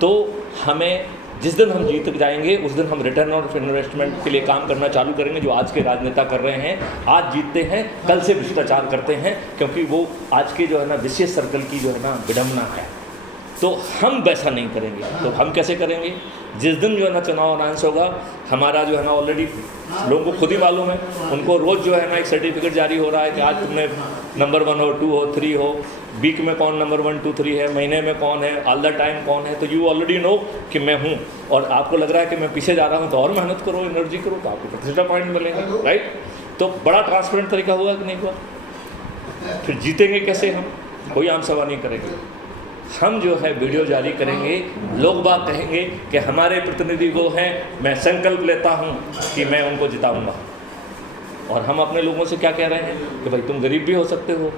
तो हमें जिस दिन हम जीत जाएंगे, उस दिन हम रिटर्न ऑफ इन्वेस्टमेंट के लिए काम करना चालू करेंगे, जो आज के राजनेता कर रहे हैं। आज जीतते हैं, कल से भ्रष्टाचार करते हैं, क्योंकि वो आज के जो है ना विशेष सर्कल की जो है ना विडम्बना है। तो हम वैसा नहीं करेंगे। तो हम कैसे करेंगे? जिस दिन जो है ना चुनाव अनाउंस होगा, हमारा जो है ना ऑलरेडी लोगों को खुद ही मालूम है, उनको रोज़ जो है ना एक सर्टिफिकेट जारी हो रहा है कि आज तुमने नंबर 1 हो, 2 हो, 3 हो, वीक में कौन नंबर 1, 2, 3 है, महीने में कौन है, ऑल द टाइम कौन है। तो यू ऑलरेडी नो कि मैं हूँ, और आपको लग रहा है कि मैं पीछे जा रहा हूँ, तो और मेहनत करो, एनर्जी करो, तो आपको प्रतिष्ठा पॉइंट मिलेंगे, राइट। तो बड़ा ट्रांसपेरेंट तरीका हुआ कि नहीं हुआ? फिर जीतेंगे कैसे हम? कोई आम सवाल नहीं करेंगे। हम जो है वीडियो जारी करेंगे, लोग बात कहेंगे कि हमारे प्रतिनिधि वो हैं, मैं संकल्प लेता हूं कि मैं उनको जिताऊंगा। और हम अपने लोगों से क्या कह रहे हैं कि भाई तुम गरीब भी हो सकते हो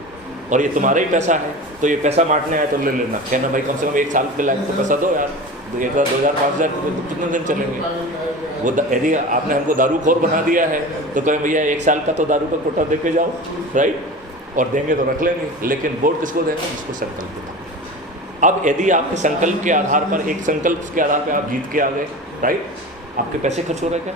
और ये तुम्हारा ही पैसा है, तो ये पैसा बांटने आए तो ले लेना। कहना भाई कम से कम 1 साल के लायक तो पैसा दो यार, 1,000, 2,000, 5,000 तो कितने दिन चलेंगे? वो यदि आपने हमको दारूखोर बना दिया है तो कहें भैया 1 साल का तो दारू का कोटा दे के जाओ, राइट? और देंगे तो रख लेंगे, लेकिन वोट किसको देंगे? जिसको संकल्प देता। अब यदि आपके संकल्प के आधार पर, एक संकल्प के आधार पर आप जीत के आ गए, राइट, आपके पैसे खर्च हो रहे क्या?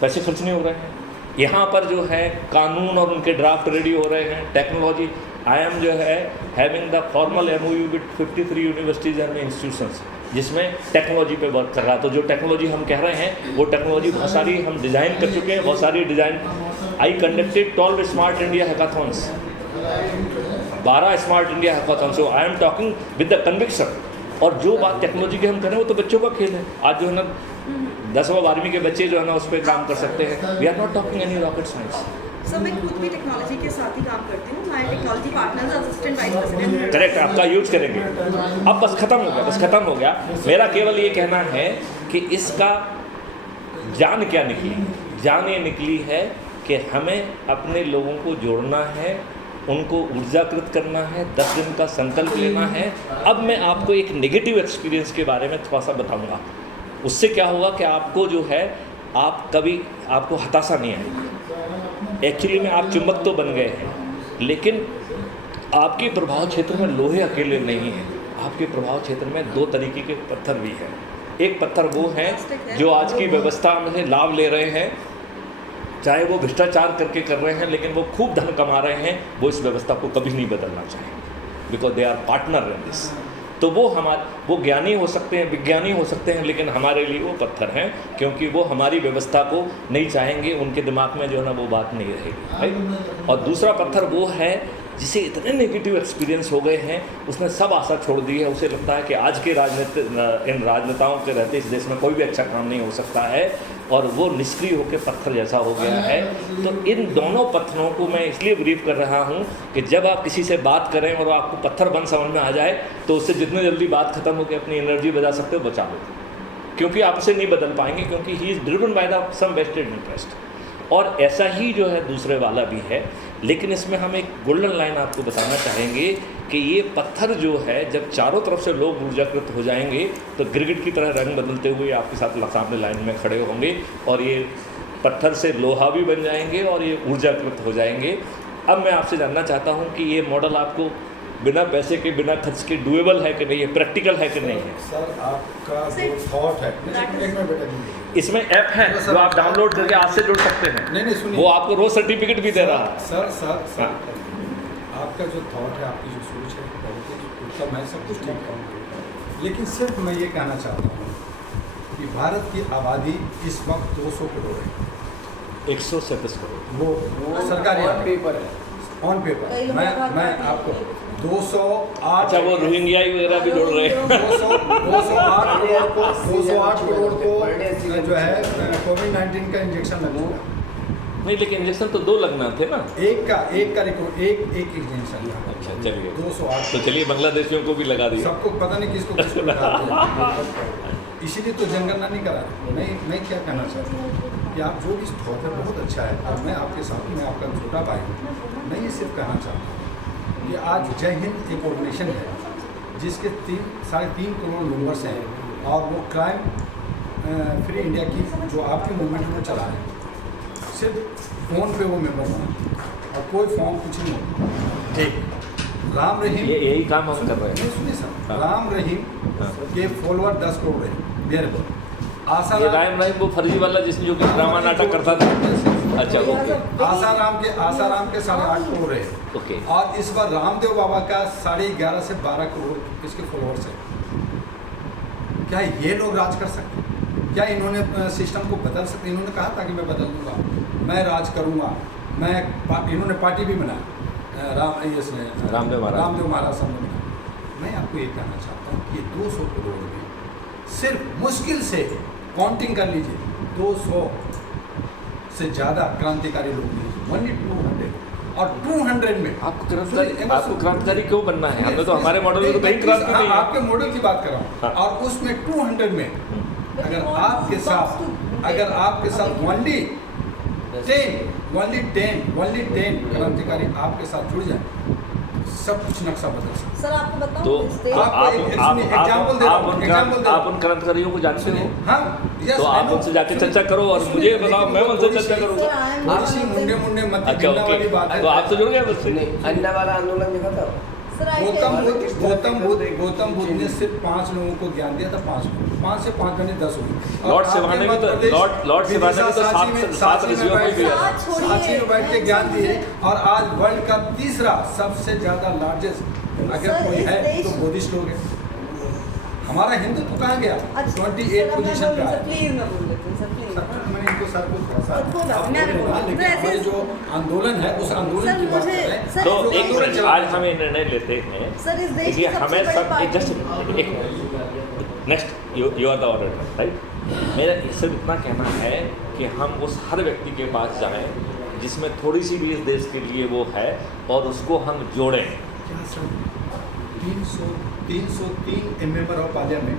पैसे खर्च नहीं हो रहे हैं। यहाँ पर जो है कानून और उनके ड्राफ्ट रेडी हो रहे हैं, टेक्नोलॉजी। आई एम जो है having the formal MOU with 53 universities and institutions, जिसमें टेक्नोलॉजी पे वर्क कर रहा है। तो जो टेक्नोलॉजी हम कह रहे हैं वो टेक्नोलॉजी बहुत सारी हम डिज़ाइन कर चुके हैं, बहुत सारी design. I conducted 12 smart India hackathons, 12 smart India hackathon. So I am talking with the conviction. और जो बात टेक्नोलॉजी की हम करें वो तो बच्चों का खेल है। आज जो है ना 10वीं 12वीं के बच्चे जो है ना उस पर काम कर सकते हैं। We are not talking any rocket science. Sir मैं खुद भी टेक्नोलॉजी के साथ ही काम करती हूँ, मैं technology partners assistant vice president. Correct, आपका यूज करेंगे। अब बस खत्म हो गया, बस खत्म हो गया। मेरा केवल ये कहना है कि इसका जान क्या निकली? जान ये निकली है कि हमें अपने लोगों को जोड़ना है, उनको ऊर्जाकृत करना है, 10 दिन का संकल्प लेना है। अब मैं आपको एक नेगेटिव एक्सपीरियंस के बारे में थोड़ा सा बताऊंगा। उससे क्या होगा कि आपको जो है आपको हताशा नहीं आएगी। एक्चुअली में आप चुंबक तो बन गए हैं, लेकिन आपके प्रभाव क्षेत्र में लोहे अकेले नहीं है। आपके प्रभाव क्षेत्र में 2 तरीके के पत्थर भी हैं। एक पत्थर वो हैं जो आज की व्यवस्था में लाभ ले रहे हैं, चाहे वो भ्रष्टाचार करके कर रहे हैं, लेकिन वो खूब धन कमा रहे हैं। वो इस व्यवस्था को कभी नहीं बदलना चाहेंगे, because they are partner in this. तो वो ज्ञानी हो सकते हैं, विज्ञानी हो सकते हैं, लेकिन हमारे लिए वो पत्थर हैं, क्योंकि वो हमारी व्यवस्था को नहीं चाहेंगे। उनके दिमाग में जो है ना वो बात नहीं रहेगी, राइट? और दूसरा पत्थर वो है जिसे इतने नेगेटिव एक्सपीरियंस हो गए हैं, उसने सब आशा छोड़ दी है। उसे लगता है कि आज के इन राजनेताओं के रहते इस देश में कोई भी अच्छा काम नहीं हो सकता है, और वो निष्क्रिय होकर पत्थर जैसा हो गया है। तो इन दोनों पत्थरों को मैं इसलिए ब्रीफ कर रहा हूँ कि जब आप किसी से बात करें और आपको पत्थर बन समझ में आ जाए, तो उससे जितने जल्दी बात खत्म होकर अपनी एनर्जी बचा सकते हो बचा लो, क्योंकि आप उसे नहीं बदल पाएंगे, क्योंकि he is driven by the some vested interest. और ऐसा ही जो है दूसरे वाला भी है। लेकिन इसमें हम एक गोल्डन लाइन आपको बताना चाहेंगे कि ये पत्थर जो है जब चारों तरफ से लोग ऊर्जाकृत हो जाएंगे तो गिरगिट की तरह रंग बदलते हुए आपके साथ सामने लाइन में खड़े होंगे, और ये पत्थर से लोहा भी बन जाएंगे और ये ऊर्जाकृत हो जाएंगे। अब मैं आपसे जानना चाहता हूँ कि ये मॉडल आपको बिना पैसे के, बिना खर्च के डुएबल है कि नहीं है, प्रैक्टिकल है कि नहीं है? सर आपका जो थॉट है, एक मिनट बेटा जी, इसमें ऐप है जो आप डाउनलोड करके आज से जुड़ सकते हैं। नहीं सुनिए, वो आपको रोज सर्टिफिकेट भी दे रहा है। सर आपका जो थॉट है, आपकी जो सोच है, बहुत मैं सब कुछ ठीक कहूँ, लेकिन सिर्फ मैं ये कहना चाहता हूँ कि भारत की आबादी इस वक्त 200 करोड़ है। 137 करोड़ वो सरकारी पेपर है, ऑन पेपर। मैं आपको 208, अच्छा वो रोहिंग्याई वगैरह भी जोड़ रहे हैं। 208 करोड़ को जो है कोविड-19 का इंजेक्शन लग चुका। नहीं, लेकिन इंजेक्शन तो 2 लगना थे ना, एक का रिकॉर्ड, एक इंजेक्शन। अच्छा चलिए, 208। तो चलिए बांग्लादेशियों को भी लगा दिया। सबको पता नहीं किसको लगाते, इसीलिए तो जनगणना नहीं करा। मैं क्या कहना चाहता हूँ कि आप जो भी थॉट है बहुत अच्छा है, और मैं आपके साथ, मैं आपका छोटा भाई हूँ। मैं ये सिर्फ कहना चाहता हूँ कि आज जय हिंद एक ऑर्गेनाइजेशन है जिसके 3.5 करोड़ मेंबर्स हैं, और वो क्राइम फ्री इंडिया की जो आपकी मूवमेंट में चला रहे हैं। सिर्फ फ़ोन पे वो मेंबर बना और कोई फॉर्म कुछ नहीं होता। ठीक, राम रहीम, यही काम हम कर रहे हैं। सुनिए सर, राम रहीम के फॉलोअर 10 करोड़ है मेरे को। ये राम रहीम वो फर्जी वाला जिसने जो कि ड्रामा नाटक करता था। अच्छा ओके। आसाराम के 8.5 करोड़ है। ओके। और इस बार रामदेव बाबा का 11.5 से 12 करोड़ इसके फॉलोअर्स हैं। क्या ये लोग राज कर सकते हैं? क्या इन्होंने सिस्टम को बदल सकते? इन्होंने कहा था कि मैं बदल दूंगा, मैं राज करूंगा, इन्होंने पार्टी भी बनाया, रामदेव महाराज साहब ने बनाया। मैं आपको ये कहना चाहता हूँ कि 200 करोड़ में सिर्फ मुश्किल से काउंटिंग कर लीजिए 200 से ज़्यादा क्रांतिकारी लोग नहीं, ओनली 200। और 200 में आपको क्रांतिकारी क्यों बनना है? हमने तो हमारे मॉडल में तो कहीं क्रांति नहीं है। आपके मॉडल की बात कर रहा हूँ। हाँ। और उसमें 200 में अगर आपके साथ ओनली 10 क्रांतिकारी आपके साथ जुड़ जाए, सब कुछ नक्शा बदल सकता है। सर आपको बताऊं तो इस देश- आप उन क्रांतिकारियों को जानते हो? हाँ, yes, तो I आप know। उनसे जाके चर्चा करो और मुझे बताओ, मैं उनसे चर्चा करूँगा। सर, I am थोड़ी सी not- मुंडे मत अच्छा, वाली बात ओके, है। तो आप तो जुड़ गए मुझसे। नहीं, अन्ना वाला आंदोलन देखा था? Sir, I Gautam tell you- Buddha ने सिर्फ 5 लोगों को ज्ञान दिया था। 5 से 5 बने 10 हुए। लॉर्ड शिवाने ने तो लॉर्ड शिवाने ने तो सात ऋषियों को ही दिया था। साथ छोड़िए। साची में बैठ के ज्ञान दिए। और आज वर्ल्ड का तीसरा सबसे ज्यादा लार्जेस्ट अगर सर, कोई इस है देश- तो बुद्धिस्ट लोग हैं। हमारा हिंदुत्व कहाँ गया? अच्छा, 28 सर, पोजीशन पे सर, आया। प्लीज मैं बोल देती हूँ, सर, प्लीज। मैंने इनको सर को थोड़ा सा सर, कोई बात नहीं, मैं भी बोल रही हूँ। लेकिन ऐसे- हमारे जो आंदोलन है उस आंदोलन सर, की बात कर मुझे- रहे हैं। सर, तो इस एक देश- मिनट, आज हम ये निर्णय लेते हैं सर, इस देश कि की सबसे हमें बड़ी सब पार्टी- जस्ट एक next you are the order, right. मेरा सिर्फ इतना कहना है कि हम उस हर व्यक्ति के पास जाएं जिसमें थोड़ी सी भी इस देश के लिए वो है और उसको हम जोड़ें। क्या सर 303 मेंबर ऑफ पार्लियामेंट,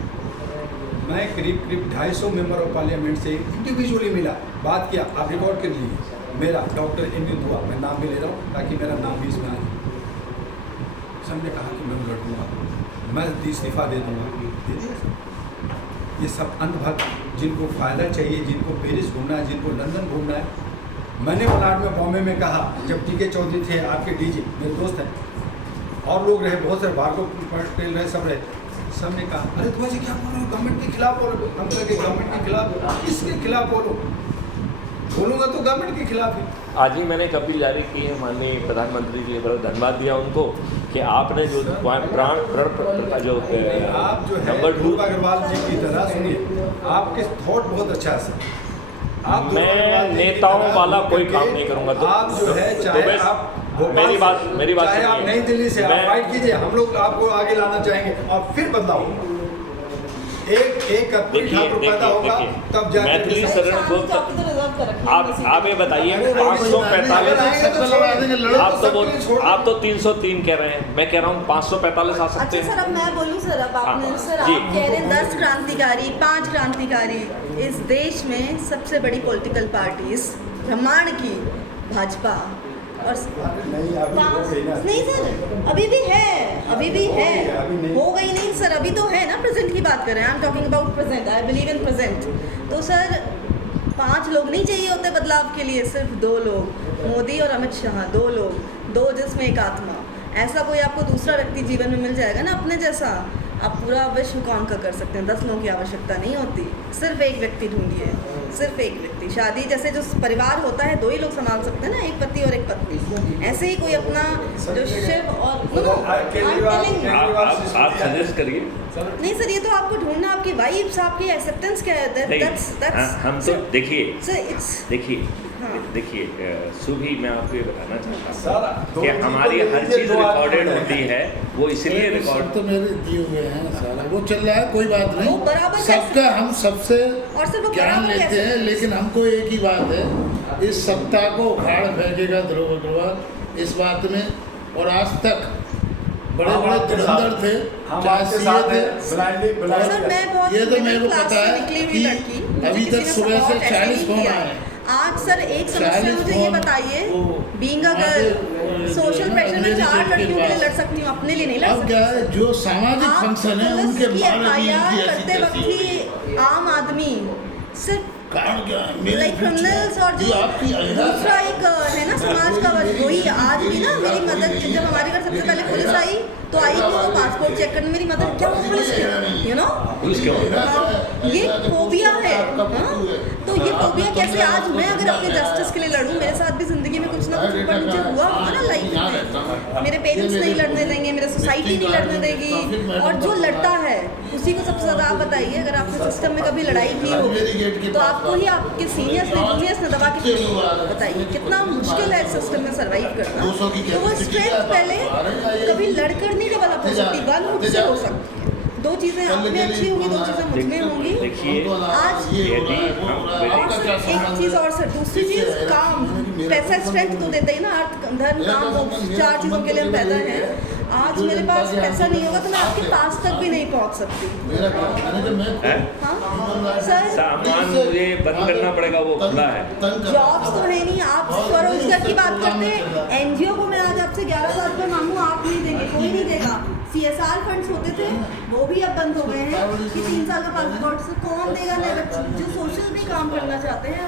मैं करीब 250 मेंबर ऑफ पार्लियामेंट से इंडिविजुअली मिला, बात किया, आप रिकॉर्ड कर लीजिए। मेरा डॉक्टर एम दुआ, मैं नाम भी ले रहा हूँ ताकि मेरा नाम भी इसमें आए। सबने कहा कि मैं लड़ूंगा, मैं इस्तीफा दे दूंगा, दे दिया सर। ये सब अंधभक्त जिनको फ़ायदा चाहिए, जिनको पेरिस घूमना है, जिनको लंदन घूमना है। मैंने मलाड में बॉम्बे में कहा, जब टीके चौधरी थे आपके डीजी, मेरे दोस्त हैं, और लोग रहे, बहुत सारे भार्गव पटेल रहे, सब रहे, सब ने कहा अरे तुम्हारे जी क्या बोल रहे हो, गवर्नमेंट के खिलाफ बोलो। हम कह के गवर्नमेंट के खिलाफ, किसके खिलाफ बोलूँगा तो गवर्नमेंट के खिलाफ ही। आज ही मैंने एक अपील जारी की है माननीय प्रधानमंत्री जी, बड़ा धन्यवाद दिया उनको कि आपने जो प्राण का जो आप जो है नंबर 2 ध्रुव अग्रवाल जी की तरह सुनिए, आपके थॉट बहुत अच्छा है सर। आप ध्रुव मैं अग्रवाल जी की नेताओं तरह वाला कोई करके काम नहीं करूंगा। तो आप जो है चाहे आप भोपाल मेरी बात से, चाहे आप सुनिए। नई दिल्ली से आप मैं- फाइट कीजिए, हम लोग आपको आगे लाना चाहेंगे और फिर बदलाव होगा। एक कर्पूरी ठाकुर पैदा होगा तब जाकर मैथिली के शरण शांति गुप्त, चौकी तो रिजर्व कर रखी है आप किसी आप ये को। बताइए अरे 545, आप आप तो 303 कह रहे हैं, मैं कह रहा हूँ 545 आ सकते अच्छा सर, हैं। अब मैं बोलूँ सर, अब आपने हाँ, सर जी। आप कह रहे हैं 10 क्रांतिकारी, 5 क्रांतिकारी। इस देश में सबसे बड़ी पॉलिटिकल पार्टी इस ब्रह्मांड की भाजपा, और नहीं सर, अभी भी है, अभी भी है, हो गई नहीं सर, अभी तो है ना, प्रेजेंट की बात कर रहे हैं। I am talking about present, I believe in present. तो सर 5 लोग नहीं चाहिए होते बदलाव के लिए, सिर्फ 2 लोग, मोदी और अमित शाह, 2 लोग, 2 जिसमें एक आत्मा। ऐसा कोई आपको दूसरा व्यक्ति जीवन में मिल जाएगा ना अपने जैसा, आप पूरा विश्व कॉन्कर कर सकते हैं। 10 लोगों की आवश्यकता नहीं होती, सिर्फ एक व्यक्ति ढूंढिए, सिर्फ एक व्यक्ति। शादी जैसे जो परिवार होता है 2 ही लोग संभाल सकते हैं ना, एक पति और एक पत्नी। ऐसे ही कोई अपना जो शिव और आप सजेस्ट करिए। नहीं सर, ये तो आपको ढूंढना, आपकी वाइब्स, आपकी एक्सेप्टेंस क्या है, नहीं, हम तो देखिए सर इट्स देखिए सुभी, मैं आपको ये बताना चाहता सर, हूँ कि हमारी हर चीज़ रिकॉर्डेड होती है, वो इसलिए सब रिकॉर्ड तो मेरे दिए हुए हैं सारा, वो चल रहा है, कोई बात वो बराबर नहीं। कैसे- सबका हम सबसे और सर वो ज्ञान बराबर लेते कैसे- हैं, लेकिन हमको एक ही बात है, इस सत्ता को उखाड़ फेंकेगा ध्रुव अग्रवाल इस बात में। और आज तक बड़े हम बड़े आपके धुरंधर साथ- थे, हम चाहे आपके सीए साथ थे। हैं, blindly सर मैं बहुत ये तो मेरे मिडिल को क्लास पता से है निकली हुई कि लड़की, मुझे अभी किसी तक ने सुबह से support ऐसे 40 नहीं फोन किया। आए हैं। आज सर एक समस्या 40 मुझे ये फोन, बताइए, वो बीइंग अ वहाँ गर्ल पे, सोशल जो प्रेशर में अंग्रेजी 4 गेट के लड़कियों के लिए पास। लड़ सकती हूँ, अपने लिए नहीं लड़ अब सकती। क्या है, जो सामाजिक आप फंक्शन है पुलिस उनके की बारे में FIR इनकी करते ऐसी वक्त तैसी ही आम आदमी सिर्फ कारण क्या है? मेरे लाइक पीछे क्रिमिनल्स और जो ये आपकी अहिंसा दूसरा एक है ना समाज का वही। आज भी ना मेरी मदद, जब हमारे घर सबसे पहले पुलिस आई तो आई थी वो पासपोर्ट चेक करने, मेरी मदद क्या पुलिस के, यू नो पुलिस क्यों? ये फोबिया है। हाँ? तो ये फोबिया कैसे, आज मैं अगर अपने जस्टिस के लिए लड़ूं, मेरे साथ भी जिंदगी में कुछ ना कुछ ऊपर नीचे हुआ होगा ना लाइफ में, मेरे पेरेंट्स नहीं लड़ने देंगे, मेरे सोसाइटी नहीं लड़ने देगी, और जो लड़ता है उसी को सबसे ज़्यादा। आप बताइए, अगर आपके सिस्टम में कभी लड़ाई भी होगी तो आपको ही आपके सीनियर्स ने जूनियर्स ने दबा के फेंकेंगे। बताइए कितना मुश्किल है सिस्टम में सर्वाइव करना। तो वो स्ट्रेंथ पहले कभी लड़कर नहीं डेवलप हो सकती, गन मुझसे हो सकती है, दो चीज़ें आप में अच्छी होंगी, दो चीज़ें मुझ में होंगी। देखिए, आज यदि हम और सर एक चीज़ और सर, दूसरी चीज़ काम, पैसा स्ट्रेंथ तो देता ही ना, अर्थ धन काम, वो 4 चीज़ों के लिए हम पैदा हैं। आज मेरे पास पैसा नहीं होगा तो मैं आपके पास तक भी नहीं पहुंच सकती। हाँ सर, सामान मुझे बंद करना पड़ेगा, वो खुला है। जॉब्स तो है नहीं, आप स्वरोजगार की बात करते हैं। एनजीओ को मैं आज आपसे 11,000 रुपये मांगूँ, आप नहीं देंगे, कोई नहीं देगा। CSR फंड्स होते थे, वो भी अब बंद हो गए हैं कि 3 साल का पासपोर्ट से कौन देगा? जो सोशल भी काम करना चाहते हैं,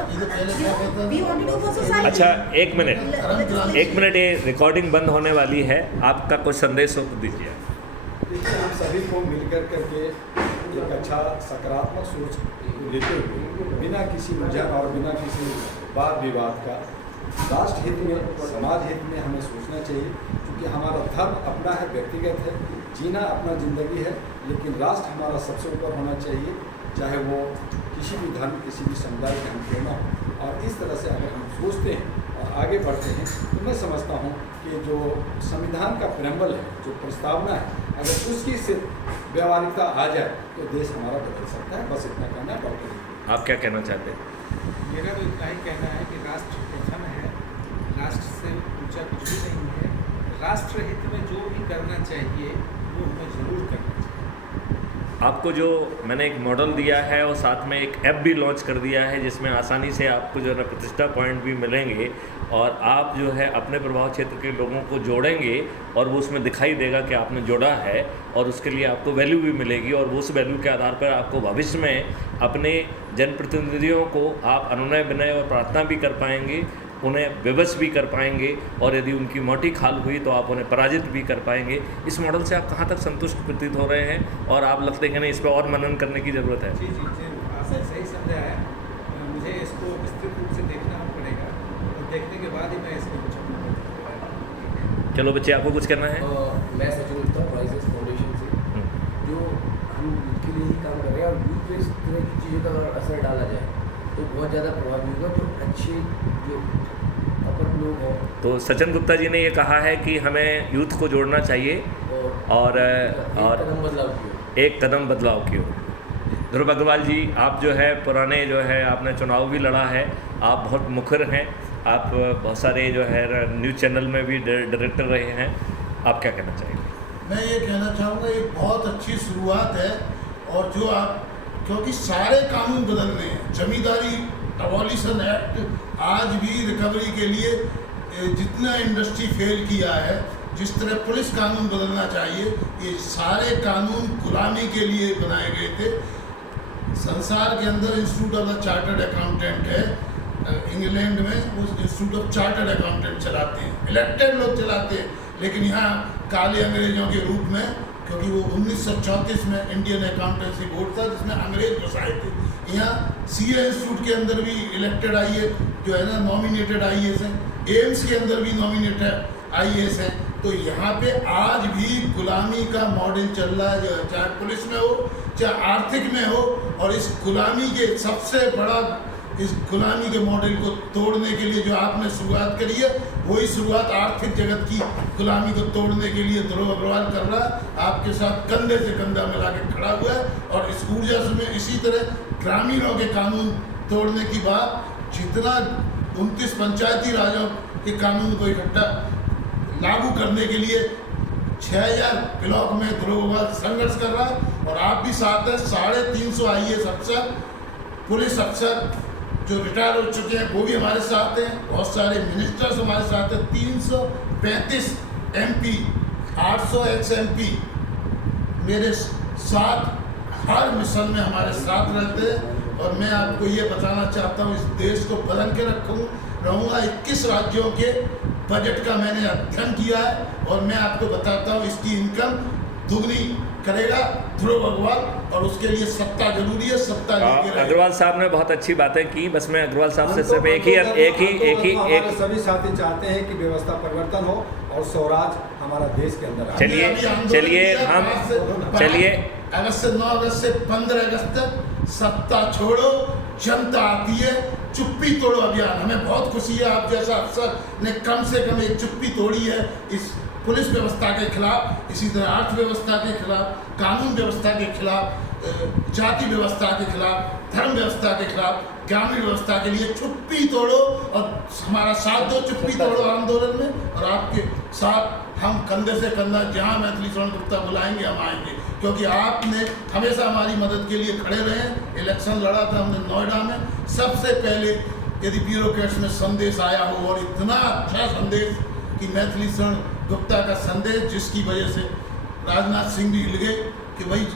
we want to do for society। अच्छा, एक मिनट, ये रिकॉर्डिंग बंद होने वाली है, आपका कुछ संदेश हो तो दीजिए। देखिए, हम सभी को मिलकर करके एक अच्छा सकारात्मक सोच लेते हुए, बिना किसी उलझन और बिना किसी वाद विवाद का, राष्ट्र हित में, समाज हित में हमें सोचना चाहिए, क्योंकि हमारा धर्म अपना है, व्यक्तिगत है, जीना अपना ज़िंदगी है, लेकिन राष्ट्र हमारा सबसे ऊपर होना चाहिए, चाहे वो किसी भी धर्म, किसी भी समुदाय के हम क्यों ना हो। और इस तरह से अगर हम सोचते हैं और आगे बढ़ते हैं, तो मैं समझता हूँ कि जो संविधान का प्रेम्बल है, जो प्रस्तावना है, अगर उसकी से व्यावहारिकता आ जाए तो देश हमारा बदल सकता है। बस इतना कहना है। डॉक्टर, आप क्या कहना चाहते हैं? मेरा तो इतना ही कहना है कि राष्ट्र प्रथम है, राष्ट्र से ऊंचा कुछ भी नहीं है। राष्ट्र हित में जो भी करना चाहिए वो हमें ज़रूर करना चाहिए। आपको जो मैंने एक मॉडल दिया है और साथ में एक ऐप भी लॉन्च कर दिया है, जिसमें आसानी से आपको जो है ना प्रतिष्ठा पॉइंट भी मिलेंगे, और आप जो है अपने प्रभाव क्षेत्र के लोगों को जोड़ेंगे और वो उसमें दिखाई देगा कि आपने जोड़ा है, और उसके लिए आपको वैल्यू भी मिलेगी, और उस वैल्यू के आधार पर आपको भविष्य में अपने जनप्रतिनिधियों को आप अनुनय विनय और प्रार्थना भी कर पाएंगे, उन्हें विवश भी कर पाएंगे, और यदि उनकी मोटी खाल हुई तो आप उन्हें पराजित भी कर पाएंगे। इस मॉडल से आप कहाँ तक संतुष्ट प्रतीत हो रहे हैं, और आप लगते हैं कि नहीं, इस पर और मनन करने की ज़रूरत है? जी, आपने सही समझा है। मुझे इसको विस्तृत रूप से देखना पड़ेगा, और देखने के बाद ही मैं इसको कुछ अपना। चलो बच्चे, आपको कुछ करना है? मैं सचिन गुप्ता, राइजेस फाउंडेशन से, जो हम यूथ के लिए ही काम कर रहे हैं, और यूथ पे इस तरह की चीज़ों का अगर असर डाला जाए तो बहुत ज़्यादा प्रभावी होगा। जो अच्छे जो अपर लोग हैं, तो सचिन गुप्ता जी ने ये कहा है कि हमें यूथ को जोड़ना चाहिए और कदम बदलाव किया, एक कदम बदलाव की ओर। ध्रुव अग्रवाल जी, आप जो है पुराने जो है आपने चुनाव भी लड़ा है, आप बहुत मुखर हैं, आप बहुत सारे जो है न्यूज़ चैनल में भी डायरेक्टर रहे हैं, आप क्या कहना चाहेंगे? मैं ये कहना चाहूँगा, एक बहुत अच्छी शुरुआत है, और जो आप, क्योंकि सारे कानून बदलने हैं। जमींदारी अबॉलिशन एक्ट आज भी रिकवरी के लिए जितना इंडस्ट्री फेल किया है, जिस तरह पुलिस कानून बदलना चाहिए, ये सारे कानून गुलामी के लिए बनाए गए थे। संसार के अंदर institute of the chartered accountant है, इंग्लैंड में वो इंस्टीट्यूट ऑफ चार्टर्ड अकाउंटेंट चलाते हैं, इलेक्टेड लोग चलाते हैं, लेकिन यहाँ काले अंग्रेजों के रूप में, क्योंकि वो 1934 में इंडियन अकाउंटेंसी बोर्ड था जिसमें अंग्रेज बसाए थे। यहाँ CA इंस्टीट्यूट के अंदर भी इलेक्टेड IAS जो है ना, नॉमिनेटेड IAS हैं, एम्स के अंदर भी नॉमिनेटेड IAS हैं। तो यहाँ पे आज भी गुलामी का मॉडल चल रहा है, चाहे पुलिस में हो, चाहे आर्थिक में हो, और इस गुलामी के सबसे बड़ा, इस गुलामी के मॉडल को तोड़ने के लिए जो आपने शुरुआत करी है, वही शुरुआत आर्थिक जगत की गुलामी को तोड़ने के लिए ध्रुव अग्रवाल कर रहा है, आपके साथ कंधे से कंधा मिला के खड़ा हुआ है। और इस ऊर्जा में इसी तरह ग्रामीणों के कानून तोड़ने की बात, जितना 29 पंचायती राजों के कानून को इकट्ठा लागू करने के लिए 6000 ब्लॉक में ध्रुव अग्रवाल संघर्ष कर रहा है, और आप भी साथ हैं। 350 IAS अफसर, पुलिस अफसर जो रिटायर हो चुके हैं वो भी हमारे साथ हैं, बहुत सारे मिनिस्टर्स हमारे साथ हैं, 335 MP, 800 ex-MP मेरे साथ हर मिशन में हमारे साथ रहते हैं। और मैं आपको ये बताना चाहता हूँ, इस देश को बदल के रहूँगा। 21 राज्यों के बजट का मैंने अध्ययन किया है, और मैं आपको बताता हूँ इसकी इनकम दुगनी करेगा ध्रुव अग्रवाल, और उसके लिए सत्ता जरूरी है, सत्ता लेके अग्रवाल साहब ने बहुत अच्छी बातें की। बस मैं अग्रवाल साहब से सिर्फ एक सभी साथी चाहते हैं कि व्यवस्था परिवर्तन हो और स्वराज हमारा देश के अंदर आए। चलिए अगस्त से 9 अगस्त से 15 अगस्त तक सत्ता छोड़ो, जनता आती है, चुप्पी तोड़ो अभियान। हमें बहुत खुशी है आप जैसा अफसर ने कम से कम एक चुप्पी तोड़ी है इस पुलिस व्यवस्था के खिलाफ, इसी तरह अर्थव्यवस्था के खिलाफ, कानून व्यवस्था के खिलाफ, जाति व्यवस्था के खिलाफ, धर्म व्यवस्था के खिलाफ, ग्रामीण व्यवस्था के लिए चुप्पी तोड़ो और हमारा साथ दो चुप्पी तोड़ो आंदोलन में, और आपके साथ हम कंधे से कंधा जहाँ मैथिली शरण गुप्ता बुलाएंगे हम आएंगे, क्योंकि आपने हमेशा हमारी मदद के लिए खड़े रहे। इलेक्शन लड़ा था हमने नोएडा में, सबसे पहले यदि ब्यूरोक्रेट्स में संदेश आया हो, और इतना अच्छा संदेश कि मैथिली शरण गुप्ता का संदेश, जिसकी वजह से राजनाथ सिंह भी हिल गए कि भाई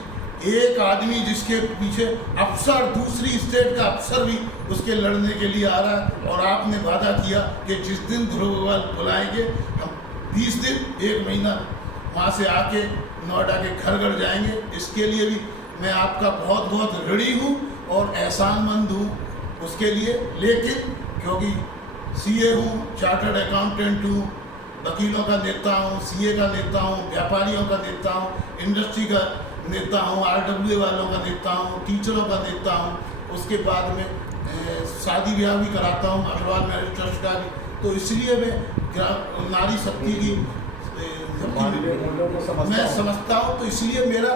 एक आदमी जिसके पीछे अफसर, दूसरी स्टेट का अफसर भी उसके लड़ने के लिए आ रहा है, और आपने वादा किया कि जिस दिन ध्रुव अग्रवाल बुलाएंगे हम 20 दिन 1 महीना वहाँ से आके नोएडा के घर घर जाएंगे। इसके लिए भी मैं आपका बहुत बहुत ऋणी हूँ और एहसानमंद हूँ उसके लिए। लेकिन क्योंकि सीए हूँ, चार्टर्ड अकाउंटेंट हूँ, वकीलों का नेता हूँ, सीए का नेता हूँ, व्यापारियों का नेता हूँ, इंडस्ट्री का नेता हूँ, आरडब्ल्यू वालों का नेता हूँ, टीचरों का नेता हूँ, उसके बाद में शादी ब्याह भी कराता हूँ, अग्रवाल मैरिज ट्रस्ट का भी। तो इसलिए मैं नारी शक्ति की मैं समझता हूँ, तो इसलिए मेरा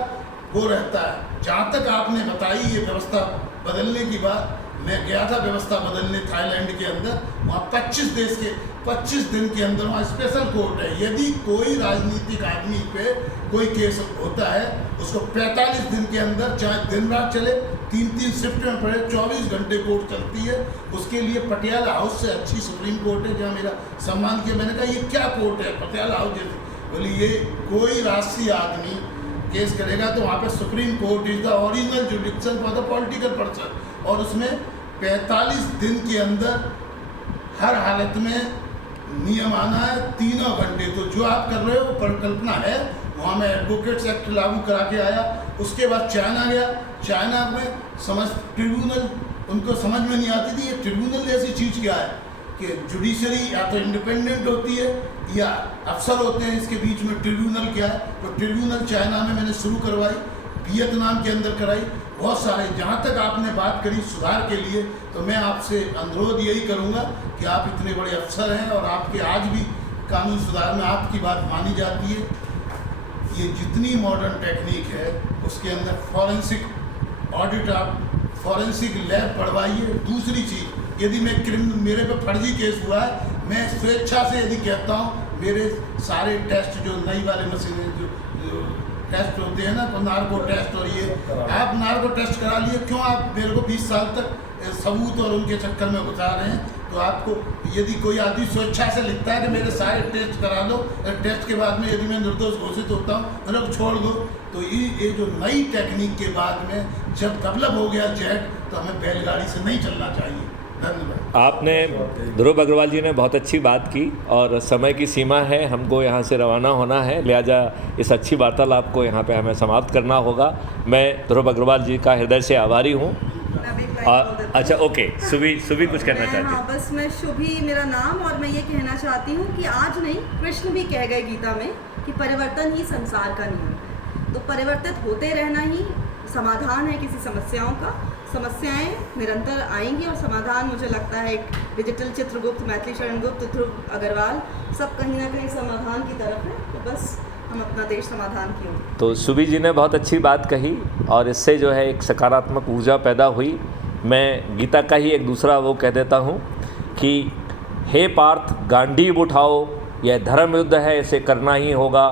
वो रहता है। जहाँ तक आपने बताई ये व्यवस्था बदलने की बात, मैं गया था व्यवस्था बदलने थाईलैंड के अंदर, वहाँ 25 दिन के अंदर वहाँ स्पेशल कोर्ट है। यदि कोई राजनीतिक आदमी पे कोई केस होता है, उसको 45 दिन के अंदर, चाहे दिन रात चले, 3 शिफ्ट में पड़े, 24 घंटे कोर्ट चलती है। उसके लिए पटियाला हाउस से अच्छी सुप्रीम कोर्ट है, जहाँ मेरा सम्मान किया। मैंने कहा ये क्या कोर्ट है पटियाला हाउस जैसे? बोली ये कोई राष्ट्रीय आदमी केस करेगा तो वहाँ पे supreme court is the original जुडिक्शन for the political person, और उसमें 45 दिन के अंदर हर हालत में नियम आना है, 3 घंटे। तो जो आप कर रहे हो वो परिकल्पना है। वहाँ मैं एडवोकेट्स एक्ट लागू करा के आया। उसके बाद चाइना गया, चाइना में ट्रिब्यूनल उनको समझ में नहीं आती थी। ये ट्रिब्यूनल जैसी चीज़ क्या है कि जुडिशरी या तो इंडिपेंडेंट होती है या अफसर होते हैं, इसके बीच में ट्रिब्यूनल क्या है। तो ट्रिब्यूनल चाइना में मैंने शुरू करवाई, वियतनाम के अंदर कराई, बहुत सारे। जहाँ तक आपने बात करी सुधार के लिए, तो मैं आपसे अनुरोध यही करूँगा कि आप इतने बड़े अफसर हैं और आपके आज भी कानून सुधार में आपकी बात मानी जाती है। ये जितनी मॉडर्न टेक्निक है उसके अंदर फॉरेंसिक ऑडिट, आप फॉरेंसिक लैब पढ़वाइए। दूसरी चीज़, यदि मेरे पे फर्जी केस हुआ है, मैं स्वेच्छा से यदि कहता हूँ मेरे सारे टेस्ट जो नई वाले मशीनें जो टेस्ट होते हैं ना, तो नार्को टेस्ट, और ये आप नार्को टेस्ट करा लिए, क्यों आप मेरे को 20 साल तक सबूत और उनके चक्कर में घुसा रहे हैं? तो आपको यदि कोई आदमी स्वेच्छा से लिखता है कि मेरे सारे टेस्ट करा दो, टेस्ट के बाद में यदि मैं निर्दोष घोषित होता हूँ मेरे को छोड़ दो, तो ये जो नई टेक्निक के बाद में जब डेवलप हो गया जेट, तो हमें बैलगाड़ी से नहीं चलना चाहिए। धन्यवाद। आपने ध्रुव अग्रवाल जी ने बहुत अच्छी बात की, और समय की सीमा है, हमको यहाँ से रवाना होना है, लिहाजा इस अच्छी वार्तालाप को यहाँ पे हमें समाप्त करना होगा। मैं ध्रुव अग्रवाल जी का हृदय से आभारी हूँ। अच्छा, ओके, सुबी कुछ कहना चाहती हाँ, बस मैं शुभी मेरा नाम, और मैं ये कहना चाहती हूँ कि आज नहीं, कृष्ण भी कह गए गीता में कि परिवर्तन ही संसार का नियम है। तो परिवर्तित होते रहना ही समाधान है किसी समस्याओं का। समस्याएं निरंतर आएंगी और समाधान, मुझे लगता है एक डिजिटल चित्रगुप्त, मैथिली शरण गुप्त, ध्रुव अग्रवाल, सब कहीं ना कहीं समाधान की तरफ है। तो बस हम अपना देश समाधान की ओर। तो सुबी जी ने बहुत अच्छी बात कही, और इससे जो है एक सकारात्मक ऊर्जा पैदा हुई। मैं गीता का ही एक दूसरा वो कह देता हूँ कि हे पार्थ, गांडीव उठाओ, यह धर्म युद्ध है, इसे करना ही होगा।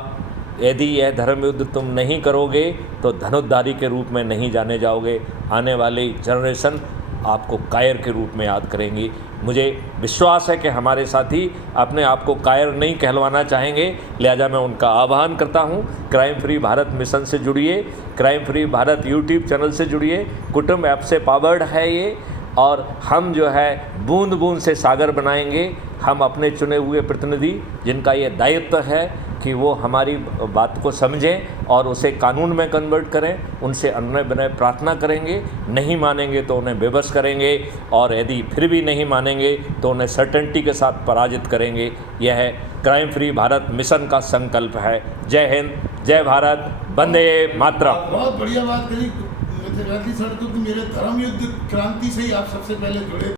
यदि यह धर्म युद्ध तुम नहीं करोगे तो धनुर्धारी के रूप में नहीं जाने जाओगे। आने वाली जनरेशन आपको कायर के रूप में याद करेंगी। मुझे विश्वास है कि हमारे साथी अपने आप को कायर नहीं कहलवाना चाहेंगे, लिहाजा मैं उनका आह्वान करता हूं, क्राइम फ्री भारत मिशन से जुड़िए, crime free Bharat YouTube channel से जुड़िए। कुटुंब ऐप से पावर्ड है ये, और हम जो है बूंद बूंद से सागर बनाएंगे। हम अपने चुने हुए प्रतिनिधि, जिनका ये दायित्व है कि वो हमारी बात को समझें और उसे कानून में कन्वर्ट करें, उनसे अनुनय विनय प्रार्थना करेंगे। नहीं मानेंगे तो उन्हें बेबस करेंगे, और यदि फिर भी नहीं मानेंगे तो उन्हें सर्टेनिटी के साथ पराजित करेंगे। यह है क्राइम फ्री भारत मिशन का संकल्प है। जय हिंद, जय भारत, वंदे मातरम। बहुत बढ़िया बात करी मैथिली शरण गुप्ता, मेरे धर्म युद्ध क्रांति से ही आप सबसे पहले जुड़े।